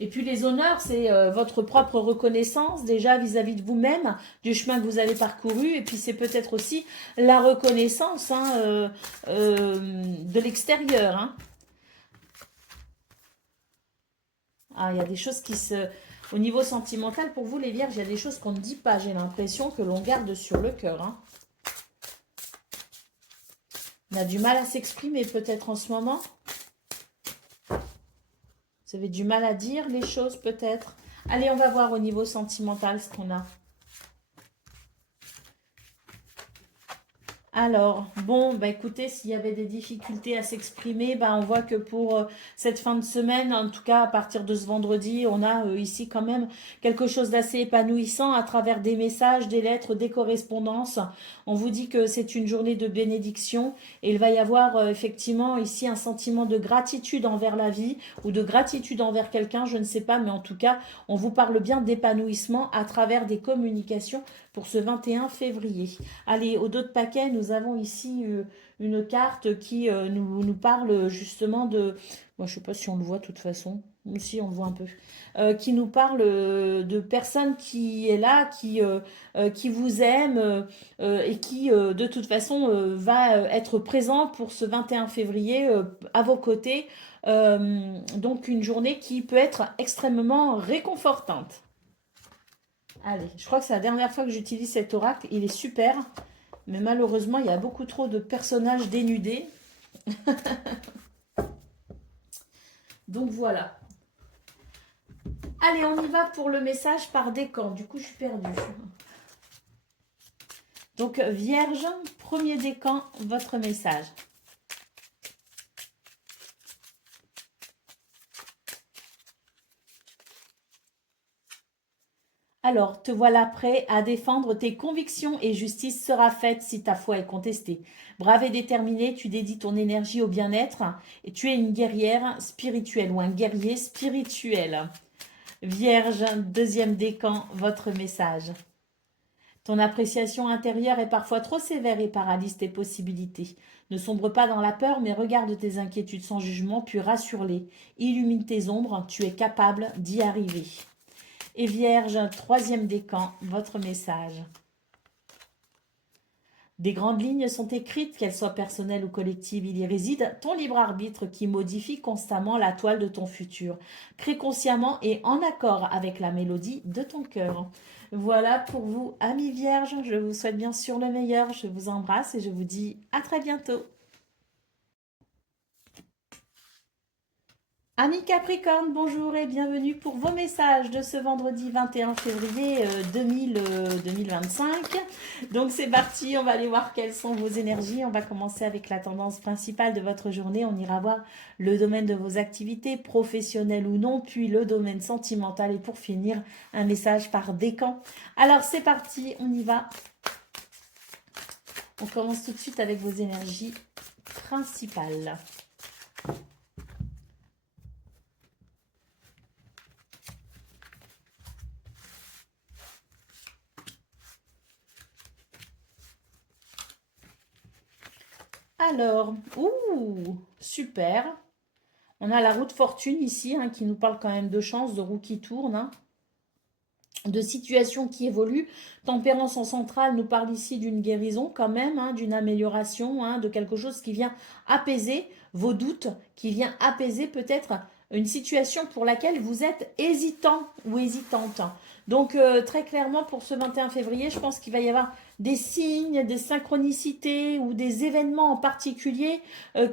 Et puis les honneurs, c'est votre propre reconnaissance déjà vis-à-vis de vous-même, du chemin que vous avez parcouru. Et puis c'est peut-être aussi la reconnaissance hein, de l'extérieur. Hein. Ah, il y a des choses qui se... Au niveau sentimental, pour vous les vierges, il y a des choses qu'on ne dit pas. J'ai l'impression que l'on garde sur le cœur. Hein. On a du mal à s'exprimer peut-être en ce moment. Vous avez du mal à dire les choses peut-être. Allez, on va voir au niveau sentimental ce qu'on a. Alors, bon, bah écoutez, s'il y avait des difficultés à s'exprimer, bah on voit que pour cette fin de semaine, en tout cas à partir de ce vendredi, on a ici quand même quelque chose d'assez épanouissant à travers des messages, des lettres, des correspondances. On vous dit que c'est une journée de bénédiction et il va y avoir effectivement ici un sentiment de gratitude envers la vie ou de gratitude envers quelqu'un, je ne sais pas, mais en tout cas, on vous parle bien d'épanouissement à travers des communications pour ce 21 février. Allez, au dos de paquet, nous avons ici une carte qui nous parle justement de... Moi, je ne sais pas si on le voit de toute façon. Si, on le voit un peu. Qui nous parle de personnes qui est là, qui vous aime et qui, de toute façon, va être présent pour ce 21 février à vos côtés. Donc, une journée qui peut être extrêmement réconfortante. Allez, je crois que c'est la dernière fois que j'utilise cet oracle. Il est super. Mais malheureusement, il y a beaucoup trop de personnages dénudés. Donc voilà. Allez, on y va pour le message par décan. Du coup, je suis perdue. Donc, Vierge, premier décan, votre message. Alors, te voilà prêt à défendre tes convictions et justice sera faite si ta foi est contestée. Brave et déterminé, tu dédies ton énergie au bien-être et tu es une guerrière spirituelle ou un guerrier spirituel. Vierge, deuxième décan, votre message. Ton appréciation intérieure est parfois trop sévère et paralyse tes possibilités. Ne sombre pas dans la peur, mais regarde tes inquiétudes sans jugement, puis rassure-les. Illumine tes ombres, tu es capable d'y arriver. Et Vierge, troisième décan, votre message. Des grandes lignes sont écrites, qu'elles soient personnelles ou collectives. Il y réside ton libre arbitre qui modifie constamment la toile de ton futur. Crée consciemment et en accord avec la mélodie de ton cœur. Voilà pour vous, amis vierges. Je vous souhaite bien sûr le meilleur. Je vous embrasse et je vous dis à très bientôt. Amis Capricorne, bonjour et bienvenue pour vos messages de ce vendredi 21 février 2025. Donc c'est parti, on va aller voir quelles sont vos énergies. On va commencer avec la tendance principale de votre journée. On ira voir le domaine de vos activités, professionnelles ou non, puis le domaine sentimental et pour finir, un message par décan. Alors c'est parti, on y va. On commence tout de suite avec vos énergies principales. Alors, super. On a la roue de fortune ici, hein, qui nous parle quand même de chance, de roue qui tourne, hein, de situation qui évolue. Tempérance en centrale nous parle ici d'une guérison quand même, hein, d'une amélioration, hein, de quelque chose qui vient apaiser vos doutes, qui vient apaiser peut-être une situation pour laquelle vous êtes hésitant ou hésitante. Donc très clairement pour ce 21 février, je pense qu'il va y avoir des signes, des synchronicités ou des événements en particulier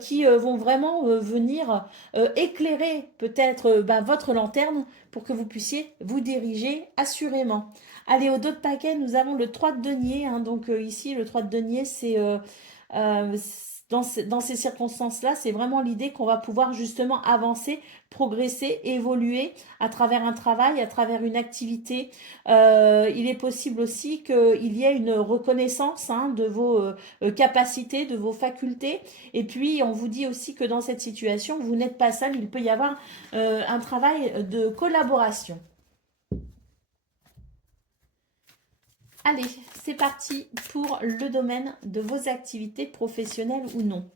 qui vont vraiment venir éclairer peut-être votre lanterne pour que vous puissiez vous diriger assurément. Allez, au dos de paquet, nous avons le 3 de denier. Hein, donc ici, le 3 de denier, c'est... dans ces circonstances-là, c'est vraiment l'idée qu'on va pouvoir justement avancer, progresser, évoluer à travers un travail, à travers une activité. Il est possible aussi qu'il y ait une reconnaissance hein, de vos capacités, de vos facultés. Et puis, on vous dit aussi que dans cette situation, vous n'êtes pas seul, il peut y avoir un travail de collaboration. Allez, c'est parti pour le domaine de vos activités professionnelles ou non.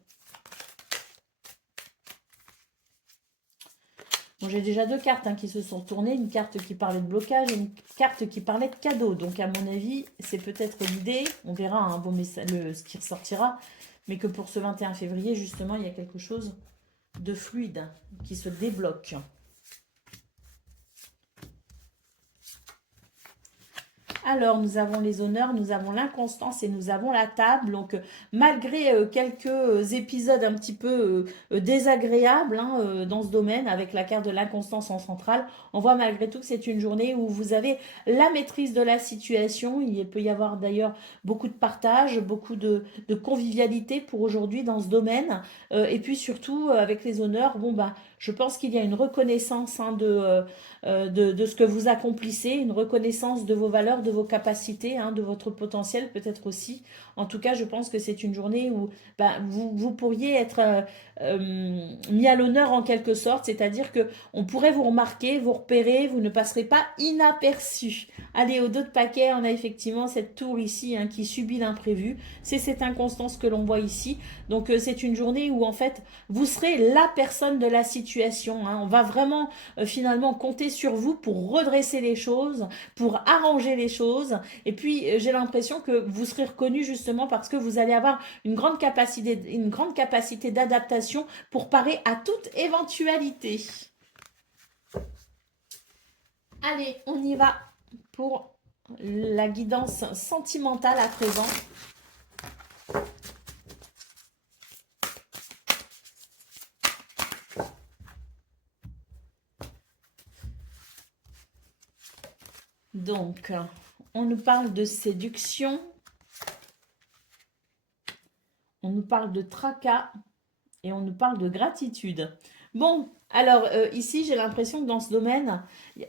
Bon, j'ai déjà deux cartes qui se sont tournées, une carte qui parlait de blocage et une carte qui parlait de cadeau. Donc, à mon avis, c'est peut-être l'idée, on verra ce qui ressortira, mais que pour ce 21 février, justement, il y a quelque chose de fluide qui se débloque. Alors, nous avons les honneurs, nous avons l'inconstance et nous avons la table. Donc, malgré quelques épisodes un petit peu désagréables dans ce domaine, avec la carte de l'inconstance en centrale, on voit malgré tout que c'est une journée où vous avez la maîtrise de la situation. Il peut y avoir d'ailleurs beaucoup de partage, beaucoup de convivialité pour aujourd'hui dans ce domaine. Et puis surtout, avec les honneurs, bon, bah, je pense qu'il y a une reconnaissance de ce que vous accomplissez, une reconnaissance de vos valeurs, de vos capacités, de votre potentiel peut-être aussi. En tout cas, je pense que c'est une journée où vous pourriez être mis à l'honneur en quelque sorte, c'est-à-dire que on pourrait vous remarquer, vous repérer, vous ne passerez pas inaperçu. Allez, au dos de paquet, on a effectivement cette tour ici qui subit l'imprévu. C'est cette inconstance que l'on voit ici. Donc c'est une journée où en fait vous serez la personne de la situation. On va vraiment finalement compter sur vous pour redresser les choses, pour arranger les choses. Et puis j'ai l'impression que vous serez reconnu justement parce que vous allez avoir une grande capacité d'adaptation pour parer à toute éventualité. Allez, on y va pour la guidance sentimentale à présent. Donc, on nous parle de séduction, on nous parle de tracas et on nous parle de gratitude. Bon, alors ici, j'ai l'impression que dans ce domaine,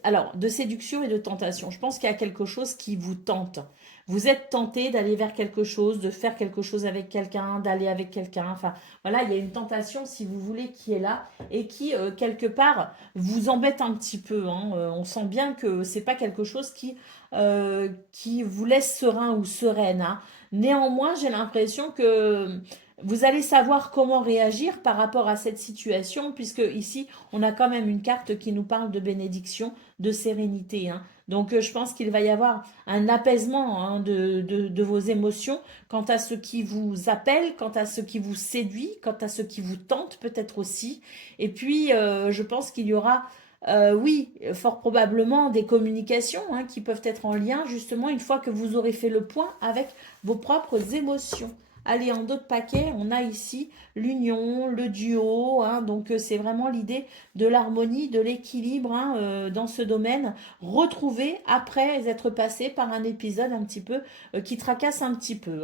alors de séduction et de tentation, je pense qu'il y a quelque chose qui vous tente. Vous êtes tenté d'aller vers quelque chose, de faire quelque chose avec quelqu'un, d'aller avec quelqu'un. Enfin, voilà, il y a une tentation, si vous voulez, qui est là et qui, quelque part, vous embête un petit peu. On sent bien que c'est pas quelque chose qui vous laisse serein ou sereine. Néanmoins, j'ai l'impression que vous allez savoir comment réagir par rapport à cette situation, puisque ici, on a quand même une carte qui nous parle de bénédiction, de sérénité. Donc, je pense qu'il va y avoir un apaisement de vos émotions quant à ce qui vous appelle, quant à ce qui vous séduit, quant à ce qui vous tente peut-être aussi. Et puis, je pense qu'il y aura, oui, fort probablement des communications qui peuvent être en lien, justement, une fois que vous aurez fait le point avec vos propres émotions. Allez, en d'autres paquets, on a ici l'union, le duo. Donc, c'est vraiment l'idée de l'harmonie, de l'équilibre dans ce domaine, retrouvé après être passé par un épisode un petit peu qui tracasse un petit peu.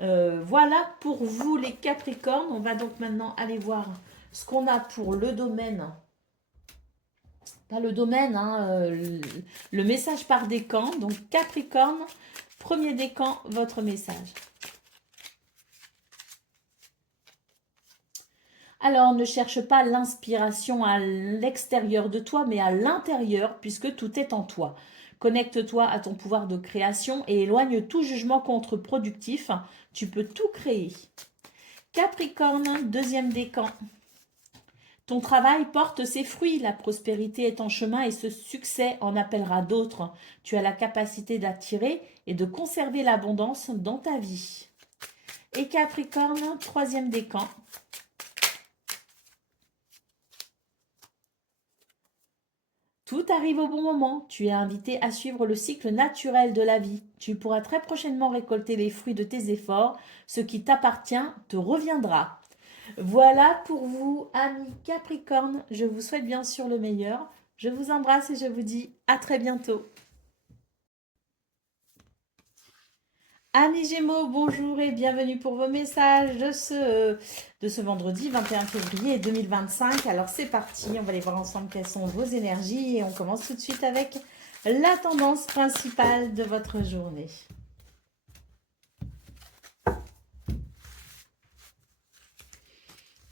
Voilà pour vous les Capricornes. On va donc maintenant aller voir ce qu'on a pour le domaine. Pas le domaine, le message par décan. Donc, Capricorne, premier décan, votre message. Alors, ne cherche pas l'inspiration à l'extérieur de toi, mais à l'intérieur, puisque tout est en toi. Connecte-toi à ton pouvoir de création et éloigne tout jugement contre-productif. Tu peux tout créer. Capricorne, deuxième décan. Ton travail porte ses fruits, la prospérité est en chemin et ce succès en appellera d'autres. Tu as la capacité d'attirer et de conserver l'abondance dans ta vie. Et Capricorne, troisième décan. Tout arrive au bon moment. Tu es invité à suivre le cycle naturel de la vie. Tu pourras très prochainement récolter les fruits de tes efforts. Ce qui t'appartient te reviendra. Voilà pour vous, amis Capricorne. Je vous souhaite bien sûr le meilleur. Je vous embrasse et je vous dis à très bientôt. Amis Gémeaux, bonjour et bienvenue pour vos messages de ce vendredi 21 février 2025. Alors c'est parti, on va aller voir ensemble quelles sont vos énergies et on commence tout de suite avec la tendance principale de votre journée.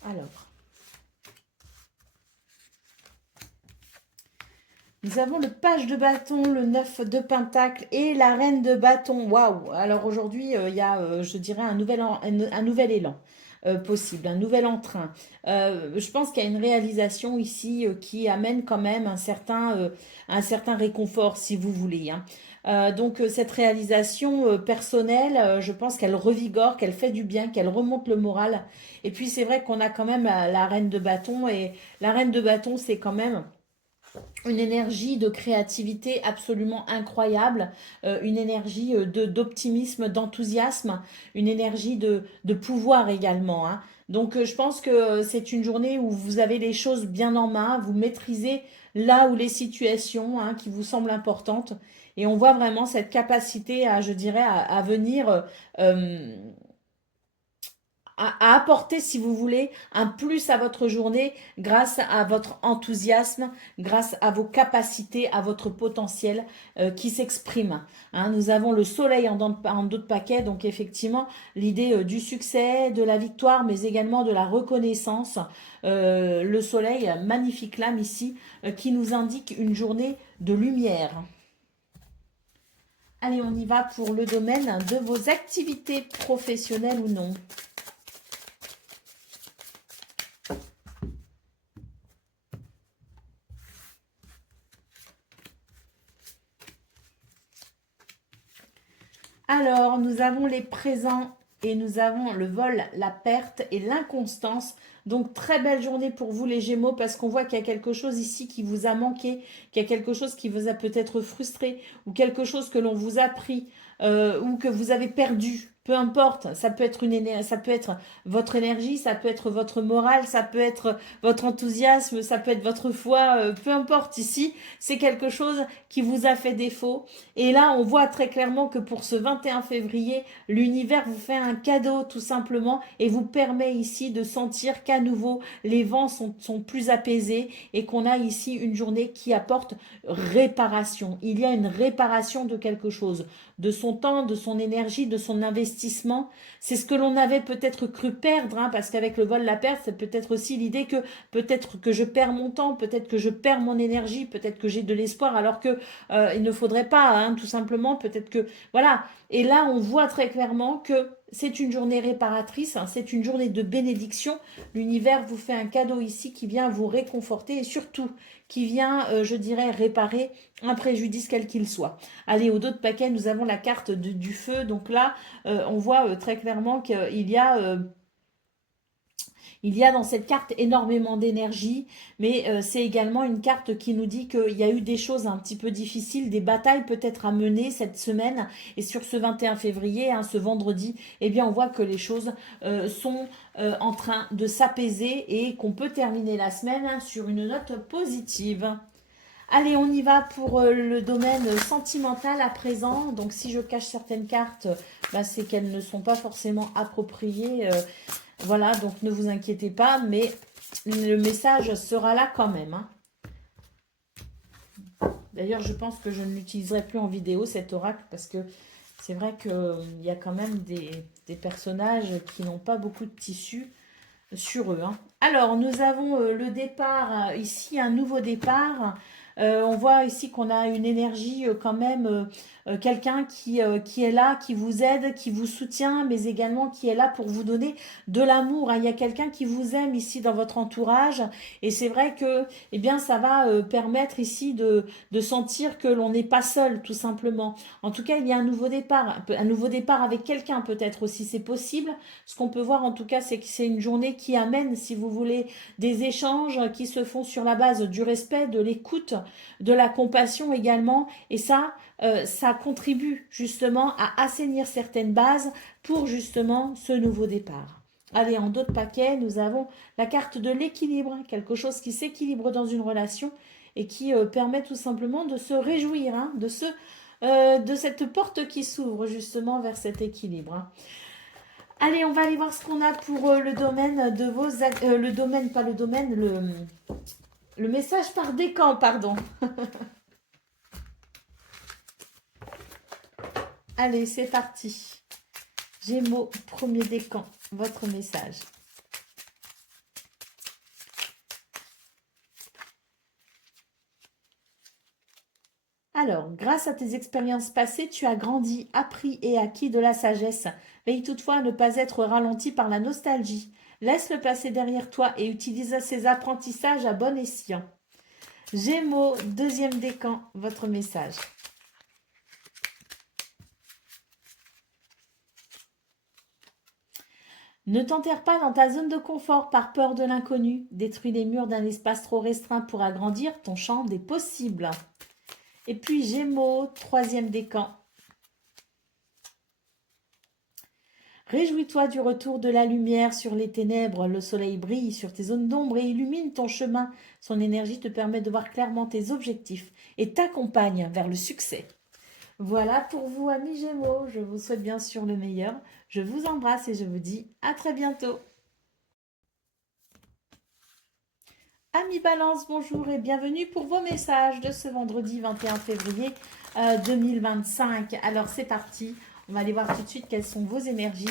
Alors, nous avons le page de bâton, le 9 de pentacle et la reine de bâton. Waouh! Alors aujourd'hui, il y a, je dirais, un nouvel élan. possible, un nouvel entrain. Je pense qu'il y a une réalisation ici qui amène quand même un certain réconfort, si vous voulez, hein. Donc cette réalisation personnelle, je pense qu'elle revigore, qu'elle fait du bien, qu'elle remonte le moral. Et puis c'est vrai qu'on a quand même la reine de bâton, et la reine de bâton, c'est quand même une énergie de créativité absolument incroyable, une énergie d'optimisme, d'enthousiasme, une énergie de pouvoir également, hein. Donc je pense que c'est une journée où vous avez les choses bien en main, vous maîtrisez là où les situations, hein, qui vous semblent importantes, et on voit vraiment cette capacité à, je dirais, à venir à apporter, si vous voulez, un plus à votre journée grâce à votre enthousiasme, grâce à vos capacités, à votre potentiel qui s'exprime, hein. Nous avons le soleil en dos de paquet, donc effectivement, l'idée du succès, de la victoire, mais également de la reconnaissance. Le soleil, magnifique lame ici, qui nous indique une journée de lumière. Allez, on y va pour le domaine de vos activités professionnelles ou non. Alors, nous avons les présents et nous avons le vol, la perte et l'inconstance. Donc, très belle journée pour vous les Gémeaux, parce qu'on voit qu'il y a quelque chose ici qui vous a manqué, qu'il y a quelque chose qui vous a peut-être frustré, ou quelque chose que l'on vous a pris, ou que vous avez perdu. Peu importe, ça peut être ça peut être votre énergie, ça peut être votre morale, ça peut être votre enthousiasme, ça peut être votre foi, peu importe. Ici, c'est quelque chose qui vous a fait défaut. Et là, on voit très clairement que pour ce 21 février, l'univers vous fait un cadeau tout simplement et vous permet ici de sentir qu'à nouveau, les vents sont plus apaisés et qu'on a ici une journée qui apporte réparation. Il y a une réparation de quelque chose, de son temps, de son énergie, de son investissement. C'est ce que l'on avait peut-être cru perdre, hein, parce qu'avec le vol, la perte, c'est peut-être aussi l'idée que peut-être que je perds mon temps, peut-être que je perds mon énergie, peut-être que j'ai de l'espoir alors que il ne faudrait pas, hein, tout simplement, peut-être que, voilà. Et là, on voit très clairement que c'est une journée réparatrice, hein, c'est une journée de bénédiction. L'univers vous fait un cadeau ici qui vient vous réconforter et surtout qui vient, je dirais, réparer un préjudice quel qu'il soit. Allez, au dos de paquet, nous avons la carte du feu. Donc là, on voit très clairement qu'il y a il y a dans cette carte énormément d'énergie, mais c'est également une carte qui nous dit qu'il y a eu des choses un petit peu difficiles, des batailles peut-être à mener cette semaine. Et sur ce 21 février, hein, ce vendredi, eh bien on voit que les choses sont en train de s'apaiser et qu'on peut terminer la semaine, hein, sur une note positive. Allez, on y va pour le domaine sentimental à présent. Donc si je cache certaines cartes, bah, c'est qu'elles ne sont pas forcément appropriées. Voilà, donc ne vous inquiétez pas, mais le message sera là quand même, hein. D'ailleurs, je pense que je ne l'utiliserai plus en vidéo, cet oracle, parce que c'est vrai qu'il y a quand même des personnages qui n'ont pas beaucoup de tissu sur eux, hein. Alors, nous avons le départ, ici, un nouveau départ. On voit ici qu'on a une énergie quand même, quelqu'un qui est là, qui vous aide, qui vous soutient, mais également qui est là pour vous donner de l'amour, hein. Il y a quelqu'un qui vous aime ici dans votre entourage, et c'est vrai que, eh bien, ça va permettre ici de sentir que l'on n'est pas seul, tout simplement. En tout cas, il y a un nouveau départ avec quelqu'un peut-être aussi, c'est possible. Ce qu'on peut voir en tout cas, c'est que c'est une journée qui amène, si vous voulez, des échanges qui se font sur la base du respect, de l'écoute, de la compassion également. Et ça contribue justement à assainir certaines bases pour justement ce nouveau départ. Allez, en d'autres paquets, nous avons la carte de l'équilibre, quelque chose qui s'équilibre dans une relation et qui permet tout simplement de se réjouir, hein, de cette porte qui s'ouvre justement vers cet équilibre, hein. Allez, on va aller voir ce qu'on a pour le domaine de vos... le domaine, pas le domaine, le message par décan, pardon. Allez, c'est parti. Gémeaux, premier décan, votre message. Alors, grâce à tes expériences passées, tu as grandi, appris et acquis de la sagesse. Veille toutefois à ne pas être ralenti par la nostalgie. Laisse le passé derrière toi et utilise ces apprentissages à bon escient. Gémeaux, deuxième décan, votre message. Ne t'enterre pas dans ta zone de confort par peur de l'inconnu. Détruis les murs d'un espace trop restreint pour agrandir ton champ des possibles. Et puis Gémeaux, troisième décan. Réjouis-toi du retour de la lumière sur les ténèbres. Le soleil brille sur tes zones d'ombre et illumine ton chemin. Son énergie te permet de voir clairement tes objectifs et t'accompagne vers le succès. Voilà pour vous, amis Gémeaux. Je vous souhaite bien sûr le meilleur. Je vous embrasse et je vous dis à très bientôt. Amis Balance, bonjour et bienvenue pour vos messages de ce vendredi 21 février 2025. Alors c'est parti, on va aller voir tout de suite quelles sont vos énergies.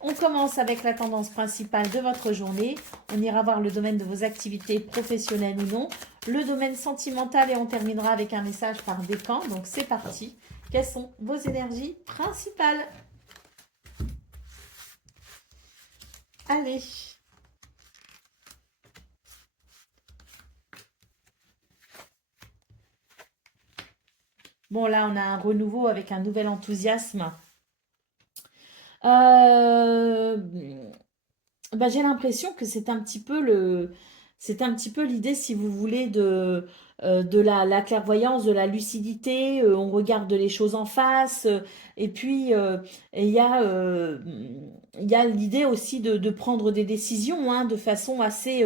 On commence avec la tendance principale de votre journée. On ira voir le domaine de vos activités professionnelles ou non, le domaine sentimental et on terminera avec un message par décan. Donc c'est parti. Quelles sont vos énergies principales? Allez. Bon, là, on a un renouveau avec un nouvel enthousiasme. Euh, bah, j'ai l'impression que c'est un petit peu l'idée, si vous voulez, de la clairvoyance, de la lucidité. On regarde les choses en face. Et puis, il y a, il y a l'idée aussi de prendre des décisions hein, de façon assez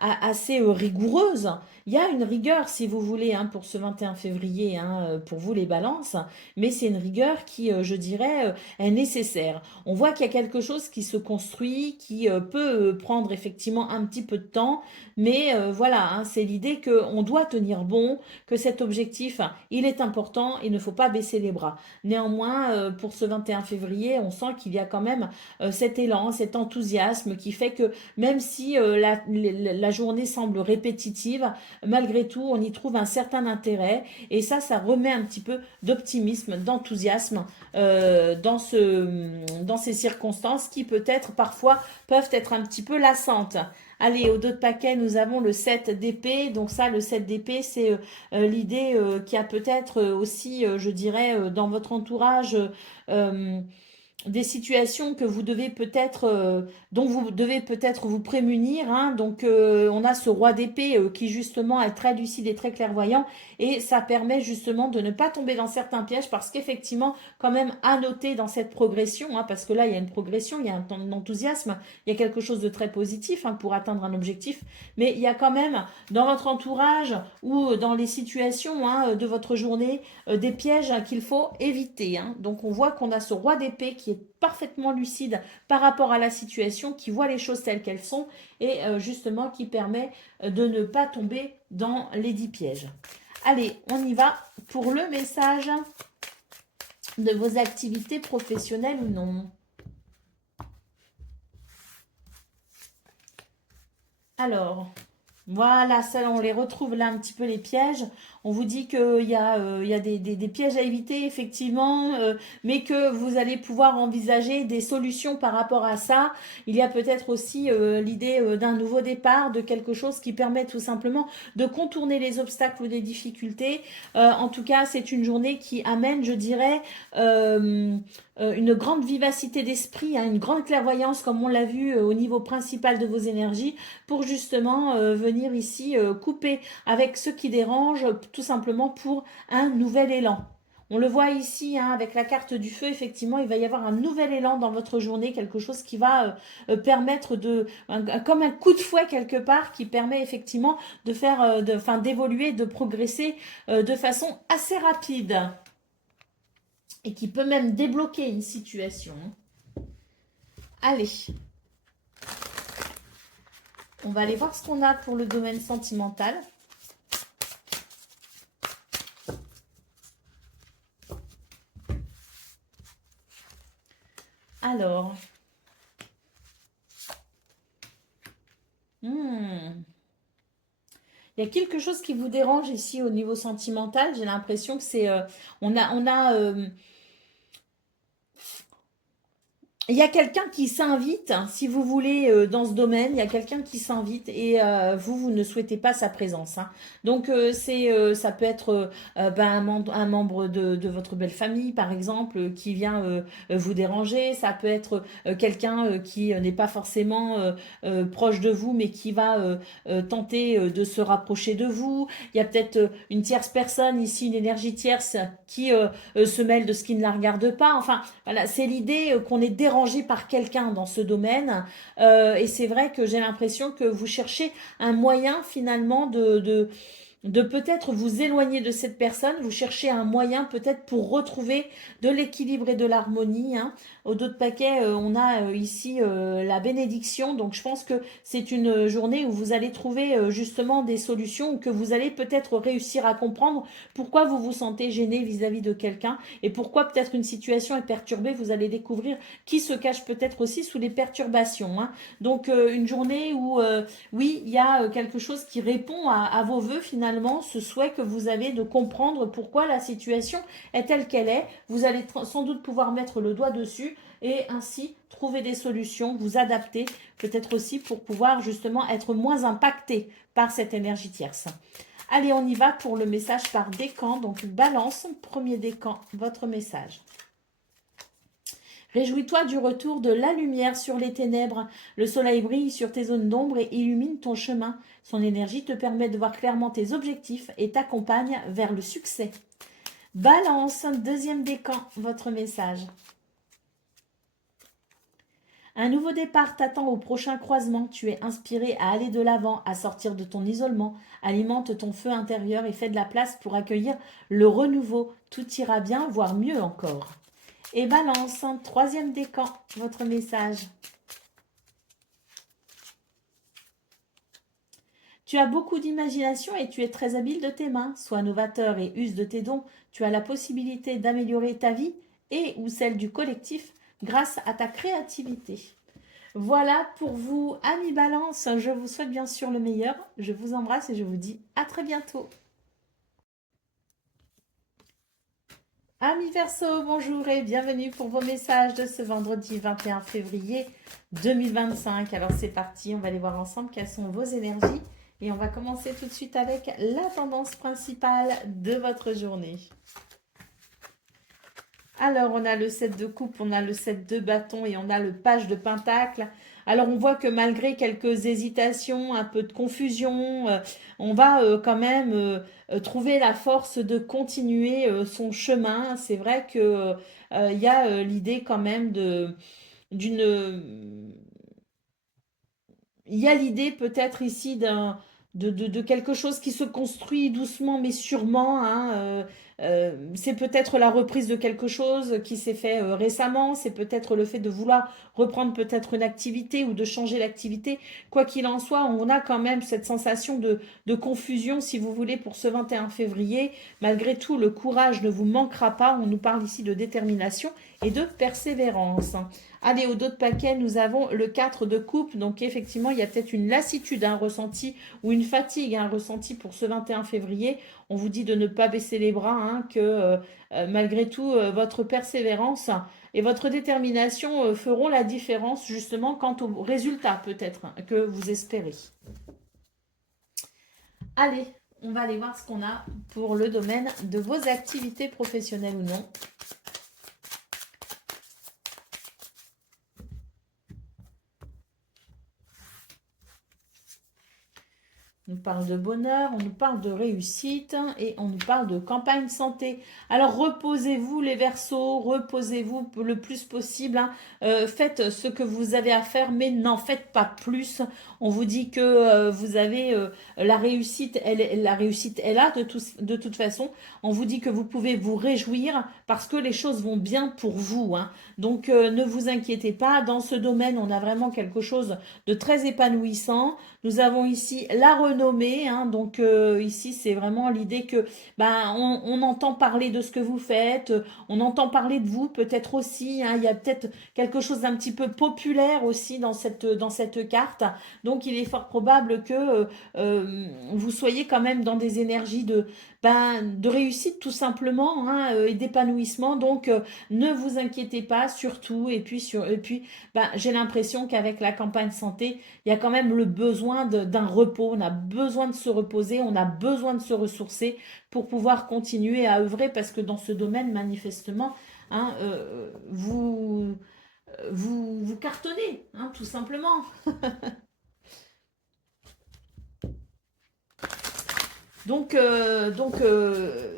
rigoureuse. Il y a une rigueur, si vous voulez, hein, pour ce 21 février, hein, pour vous les balances, mais c'est une rigueur qui, je dirais, est nécessaire. On voit qu'il y a quelque chose qui se construit, qui peut prendre effectivement un petit peu de temps, mais voilà, hein, c'est l'idée qu'on doit tenir bon, que cet objectif, il est important, il ne faut pas baisser les bras. Néanmoins, pour ce 21 février, on sent qu'il y a quand même cet élan, cet enthousiasme qui fait que même si la journée semble répétitive, malgré tout, on y trouve un certain intérêt et ça remet un petit peu d'optimisme, d'enthousiasme dans ces circonstances qui peut-être parfois peuvent être un petit peu lassantes. Allez, au dos de paquet, nous avons le 7 d'épée. Donc ça, le 7 d'épée, c'est l'idée qui a peut-être aussi, je dirais, dans votre entourage, euh, des situations que vous devez peut-être, dont vous devez peut-être vous prémunir. Hein. Donc, on a ce roi d'épée qui justement est très lucide et très clairvoyant, et ça permet justement de ne pas tomber dans certains pièges, parce qu'effectivement, quand même, à noter dans cette progression, hein, parce que là, il y a une progression, il y a un enthousiasme, il y a quelque chose de très positif hein, pour atteindre un objectif, mais il y a quand même dans votre entourage ou dans les situations hein, de votre journée des pièges hein, qu'il faut éviter. Hein. Donc, on voit qu'on a ce roi d'épée qui est parfaitement lucide par rapport à la situation, qui voit les choses telles qu'elles sont et justement qui permet de ne pas tomber dans les 10 pièges. Allez, on y va pour le message de vos activités professionnelles ou non. Alors, voilà, ça, on les retrouve là un petit peu les pièges. On vous dit qu'il y a des pièges à éviter, effectivement, mais que vous allez pouvoir envisager des solutions par rapport à ça. Il y a peut-être aussi l'idée d'un nouveau départ, de quelque chose qui permet tout simplement de contourner les obstacles ou les difficultés. En tout cas, c'est une journée qui amène, je dirais, une grande vivacité d'esprit, hein, une grande clairvoyance, comme on l'a vu au niveau principal de vos énergies, pour justement venir ici couper avec ce qui dérange, tout simplement pour un nouvel élan. On le voit ici hein, avec la carte du feu, effectivement, il va y avoir un nouvel élan dans votre journée, quelque chose qui va permettre comme un coup de fouet quelque part, qui permet effectivement de faire, d'évoluer, de progresser de façon assez rapide et qui peut même débloquer une situation. Allez, on va aller voir ce qu'on a pour le domaine sentimental. Alors, Il y a quelque chose qui vous dérange ici au niveau sentimental. J'ai l'impression que c'est, il y a quelqu'un qui s'invite, hein, si vous voulez, dans ce domaine, il y a quelqu'un qui s'invite et vous ne souhaitez pas sa présence, hein. Donc, ça peut être ben, un membre de votre belle famille, par exemple, qui vient vous déranger. Ça peut être quelqu'un qui n'est pas forcément proche de vous, mais qui va tenter de se rapprocher de vous. Il y a peut-être une tierce personne, ici, une énergie tierce, qui se mêle de ce qui ne la regarde pas. Enfin, voilà, c'est l'idée qu'on est dérangé par quelqu'un dans ce domaine. Et c'est vrai que j'ai l'impression que vous cherchez un moyen finalement de peut-être vous éloigner de cette personne. Vous cherchez un moyen peut-être pour retrouver de l'équilibre et de l'harmonie, hein. Au dos de paquet, on a ici la bénédiction. Donc je pense que c'est une journée où vous allez trouver justement des solutions, ou que vous allez peut-être réussir à comprendre pourquoi vous vous sentez gêné vis-à-vis de quelqu'un et pourquoi peut-être une situation est perturbée. Vous allez découvrir qui se cache peut-être aussi sous les perturbations, hein. Donc une journée où oui, il y a quelque chose qui répond à vos vœux finalement, ce souhait que vous avez de comprendre pourquoi la situation est telle qu'elle est. Vous allez sans doute pouvoir mettre le doigt dessus et ainsi trouver des solutions, vous adapter peut-être aussi pour pouvoir justement être moins impacté par cette énergie tierce. Allez, on y va pour le message par décan. Donc, balance, premier décan, votre message. Réjouis-toi du retour de la lumière sur les ténèbres. Le soleil brille sur tes zones d'ombre et illumine ton chemin. Son énergie te permet de voir clairement tes objectifs et t'accompagne vers le succès. Balance, deuxième décan, votre message. Un nouveau départ t'attend au prochain croisement. Tu es inspiré à aller de l'avant, à sortir de ton isolement. Alimente ton feu intérieur et fais de la place pour accueillir le renouveau. Tout ira bien, voire mieux encore. Et balance, troisième décan, votre message. Tu as beaucoup d'imagination et tu es très habile de tes mains. Sois novateur et use de tes dons. Tu as la possibilité d'améliorer ta vie et ou celle du collectif grâce à ta créativité. Voilà pour vous, amis Balance. Je vous souhaite bien sûr le meilleur. Je vous embrasse et je vous dis à très bientôt. Amis Verseau, bonjour et bienvenue pour vos messages de ce vendredi 21 février 2025. Alors c'est parti, on va aller voir ensemble quelles sont vos énergies. Et on va commencer tout de suite avec la tendance principale de votre journée. Alors, on a le 7 de coupe, on a le 7 de bâton et on a le page de pentacle. Alors, on voit que malgré quelques hésitations, un peu de confusion, on va quand même trouver la force de continuer son chemin. C'est vrai que il y a l'idée quand même d'une il y a l'idée peut-être ici de quelque chose qui se construit doucement mais sûrement, hein. C'est peut-être la reprise de quelque chose qui s'est fait récemment, c'est peut-être le fait de vouloir reprendre peut-être une activité ou de changer l'activité. Quoi qu'il en soit, on a quand même cette sensation de confusion, si vous voulez, pour ce 21 février. Malgré tout, le courage ne vous manquera pas. On nous parle ici de détermination et de persévérance. Allez, au dos de paquet, nous avons le 4 de coupe. Donc, effectivement, il y a peut-être une lassitude ressentie ou une fatigue ressentie pour ce 21 février. On vous dit de ne pas baisser les bras, hein, que malgré tout, votre persévérance et votre détermination feront la différence justement quant au résultat peut-être que vous espérez. Allez, on va aller voir ce qu'on a pour le domaine de vos activités professionnelles ou non. On nous parle de bonheur, on nous parle de réussite et on nous parle de campagne santé. Alors reposez-vous les Verseaux, reposez-vous le plus possible, hein. Faites ce que vous avez à faire, mais n'en faites pas plus. On vous dit que vous avez la réussite, la réussite est là de toute façon. On vous dit que vous pouvez vous réjouir parce que les choses vont bien pour vous, hein. Donc ne vous inquiétez pas. Dans ce domaine, on a vraiment quelque chose de très épanouissant. Nous avons ici la renommée nommer, hein, donc ici c'est vraiment l'idée que ben, on entend parler de ce que vous faites, on entend parler de vous peut-être aussi, hein, il y a peut-être quelque chose d'un petit peu populaire aussi dans cette carte, donc il est fort probable que vous soyez quand même dans des énergies de réussite tout simplement, hein, et d'épanouissement, donc ne vous inquiétez pas surtout, et puis ben, j'ai l'impression qu'avec la campagne santé, il y a quand même le besoin d'un repos, on a besoin de se reposer, on a besoin de se ressourcer pour pouvoir continuer à œuvrer parce que dans ce domaine, manifestement, hein, vous cartonnez, hein, tout simplement.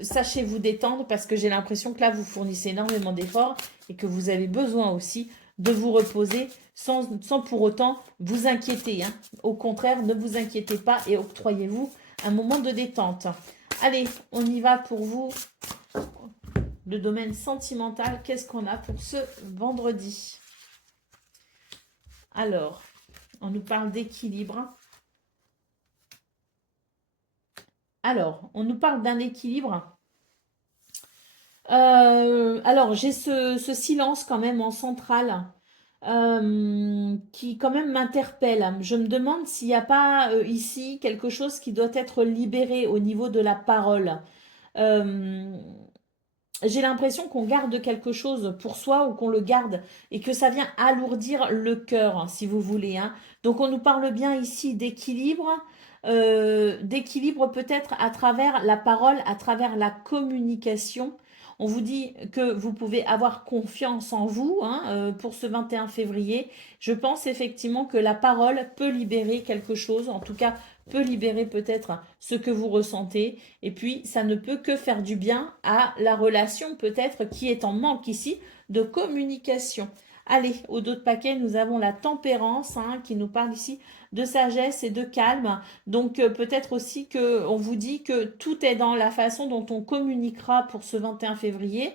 Sachez vous détendre parce que j'ai l'impression que là, vous fournissez énormément d'efforts et que vous avez besoin aussi de vous reposer sans pour autant vous inquiéter, hein. Au contraire, ne vous inquiétez pas et octroyez-vous un moment de détente. Allez, on y va pour vous. Le domaine sentimental, qu'est-ce qu'on a pour ce vendredi? Alors, on nous parle d'équilibre. Alors, on nous parle d'un équilibre. Alors, j'ai ce silence quand même en centrale qui quand même m'interpelle. Je me demande s'il n'y a pas ici quelque chose qui doit être libéré au niveau de la parole. Euh, j'ai l'impression qu'on garde quelque chose pour soi ou qu'on le garde et que ça vient alourdir le cœur, hein, si vous voulez, hein. Donc on nous parle bien ici d'équilibre peut-être à travers la parole, à travers la communication. On vous dit que vous pouvez avoir confiance en vous, hein, pour ce 21 février. Je pense effectivement que la parole peut libérer quelque chose, en tout cas peut libérer peut-être ce que vous ressentez. Et puis, ça ne peut que faire du bien à la relation peut-être qui est en manque ici de communication. Allez, au dos de paquet, nous avons la tempérance, hein, qui nous parle ici de sagesse et de calme. Donc peut-être aussi que on vous dit que tout est dans la façon dont on communiquera pour ce 21 février.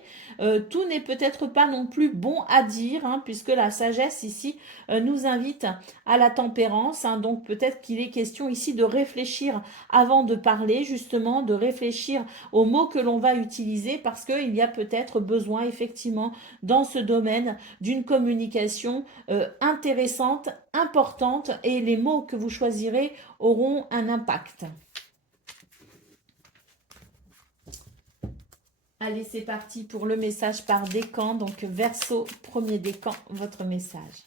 Tout n'est peut-être pas non plus bon à dire, hein, puisque la sagesse ici nous invite à la tempérance, hein. Donc peut-être qu'il est question ici de réfléchir avant de parler, justement, de réfléchir aux mots que l'on va utiliser, parce qu'il y a peut-être besoin effectivement dans ce domaine d'une communication intéressante, importante, et les mots que vous choisirez auront un impact. Allez, c'est parti pour le message par décan. Donc, Verseau, premier décan, votre message.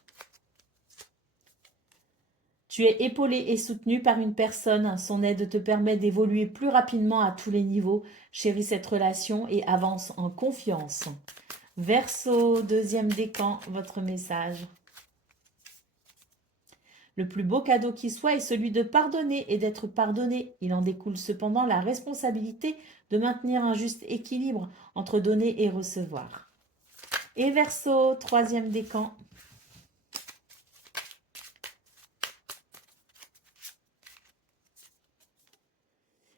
Tu es épaulé et soutenu par une personne. Son aide te permet d'évoluer plus rapidement à tous les niveaux. Chéris cette relation et avance en confiance. Verseau, deuxième décan, votre message. Le plus beau cadeau qui soit est celui de pardonner et d'être pardonné. Il en découle cependant la responsabilité de maintenir un juste équilibre entre donner et recevoir. Et Verseau, troisième décan.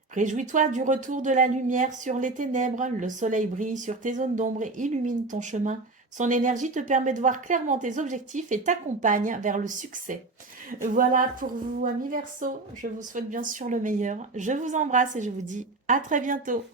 Réjouis-toi du retour de la lumière sur les ténèbres. Le soleil brille sur tes zones d'ombre et illumine ton chemin. Son énergie te permet de voir clairement tes objectifs et t'accompagne vers le succès. Voilà pour vous, amis Verseau. Je vous souhaite bien sûr le meilleur. Je vous embrasse et je vous dis à très bientôt.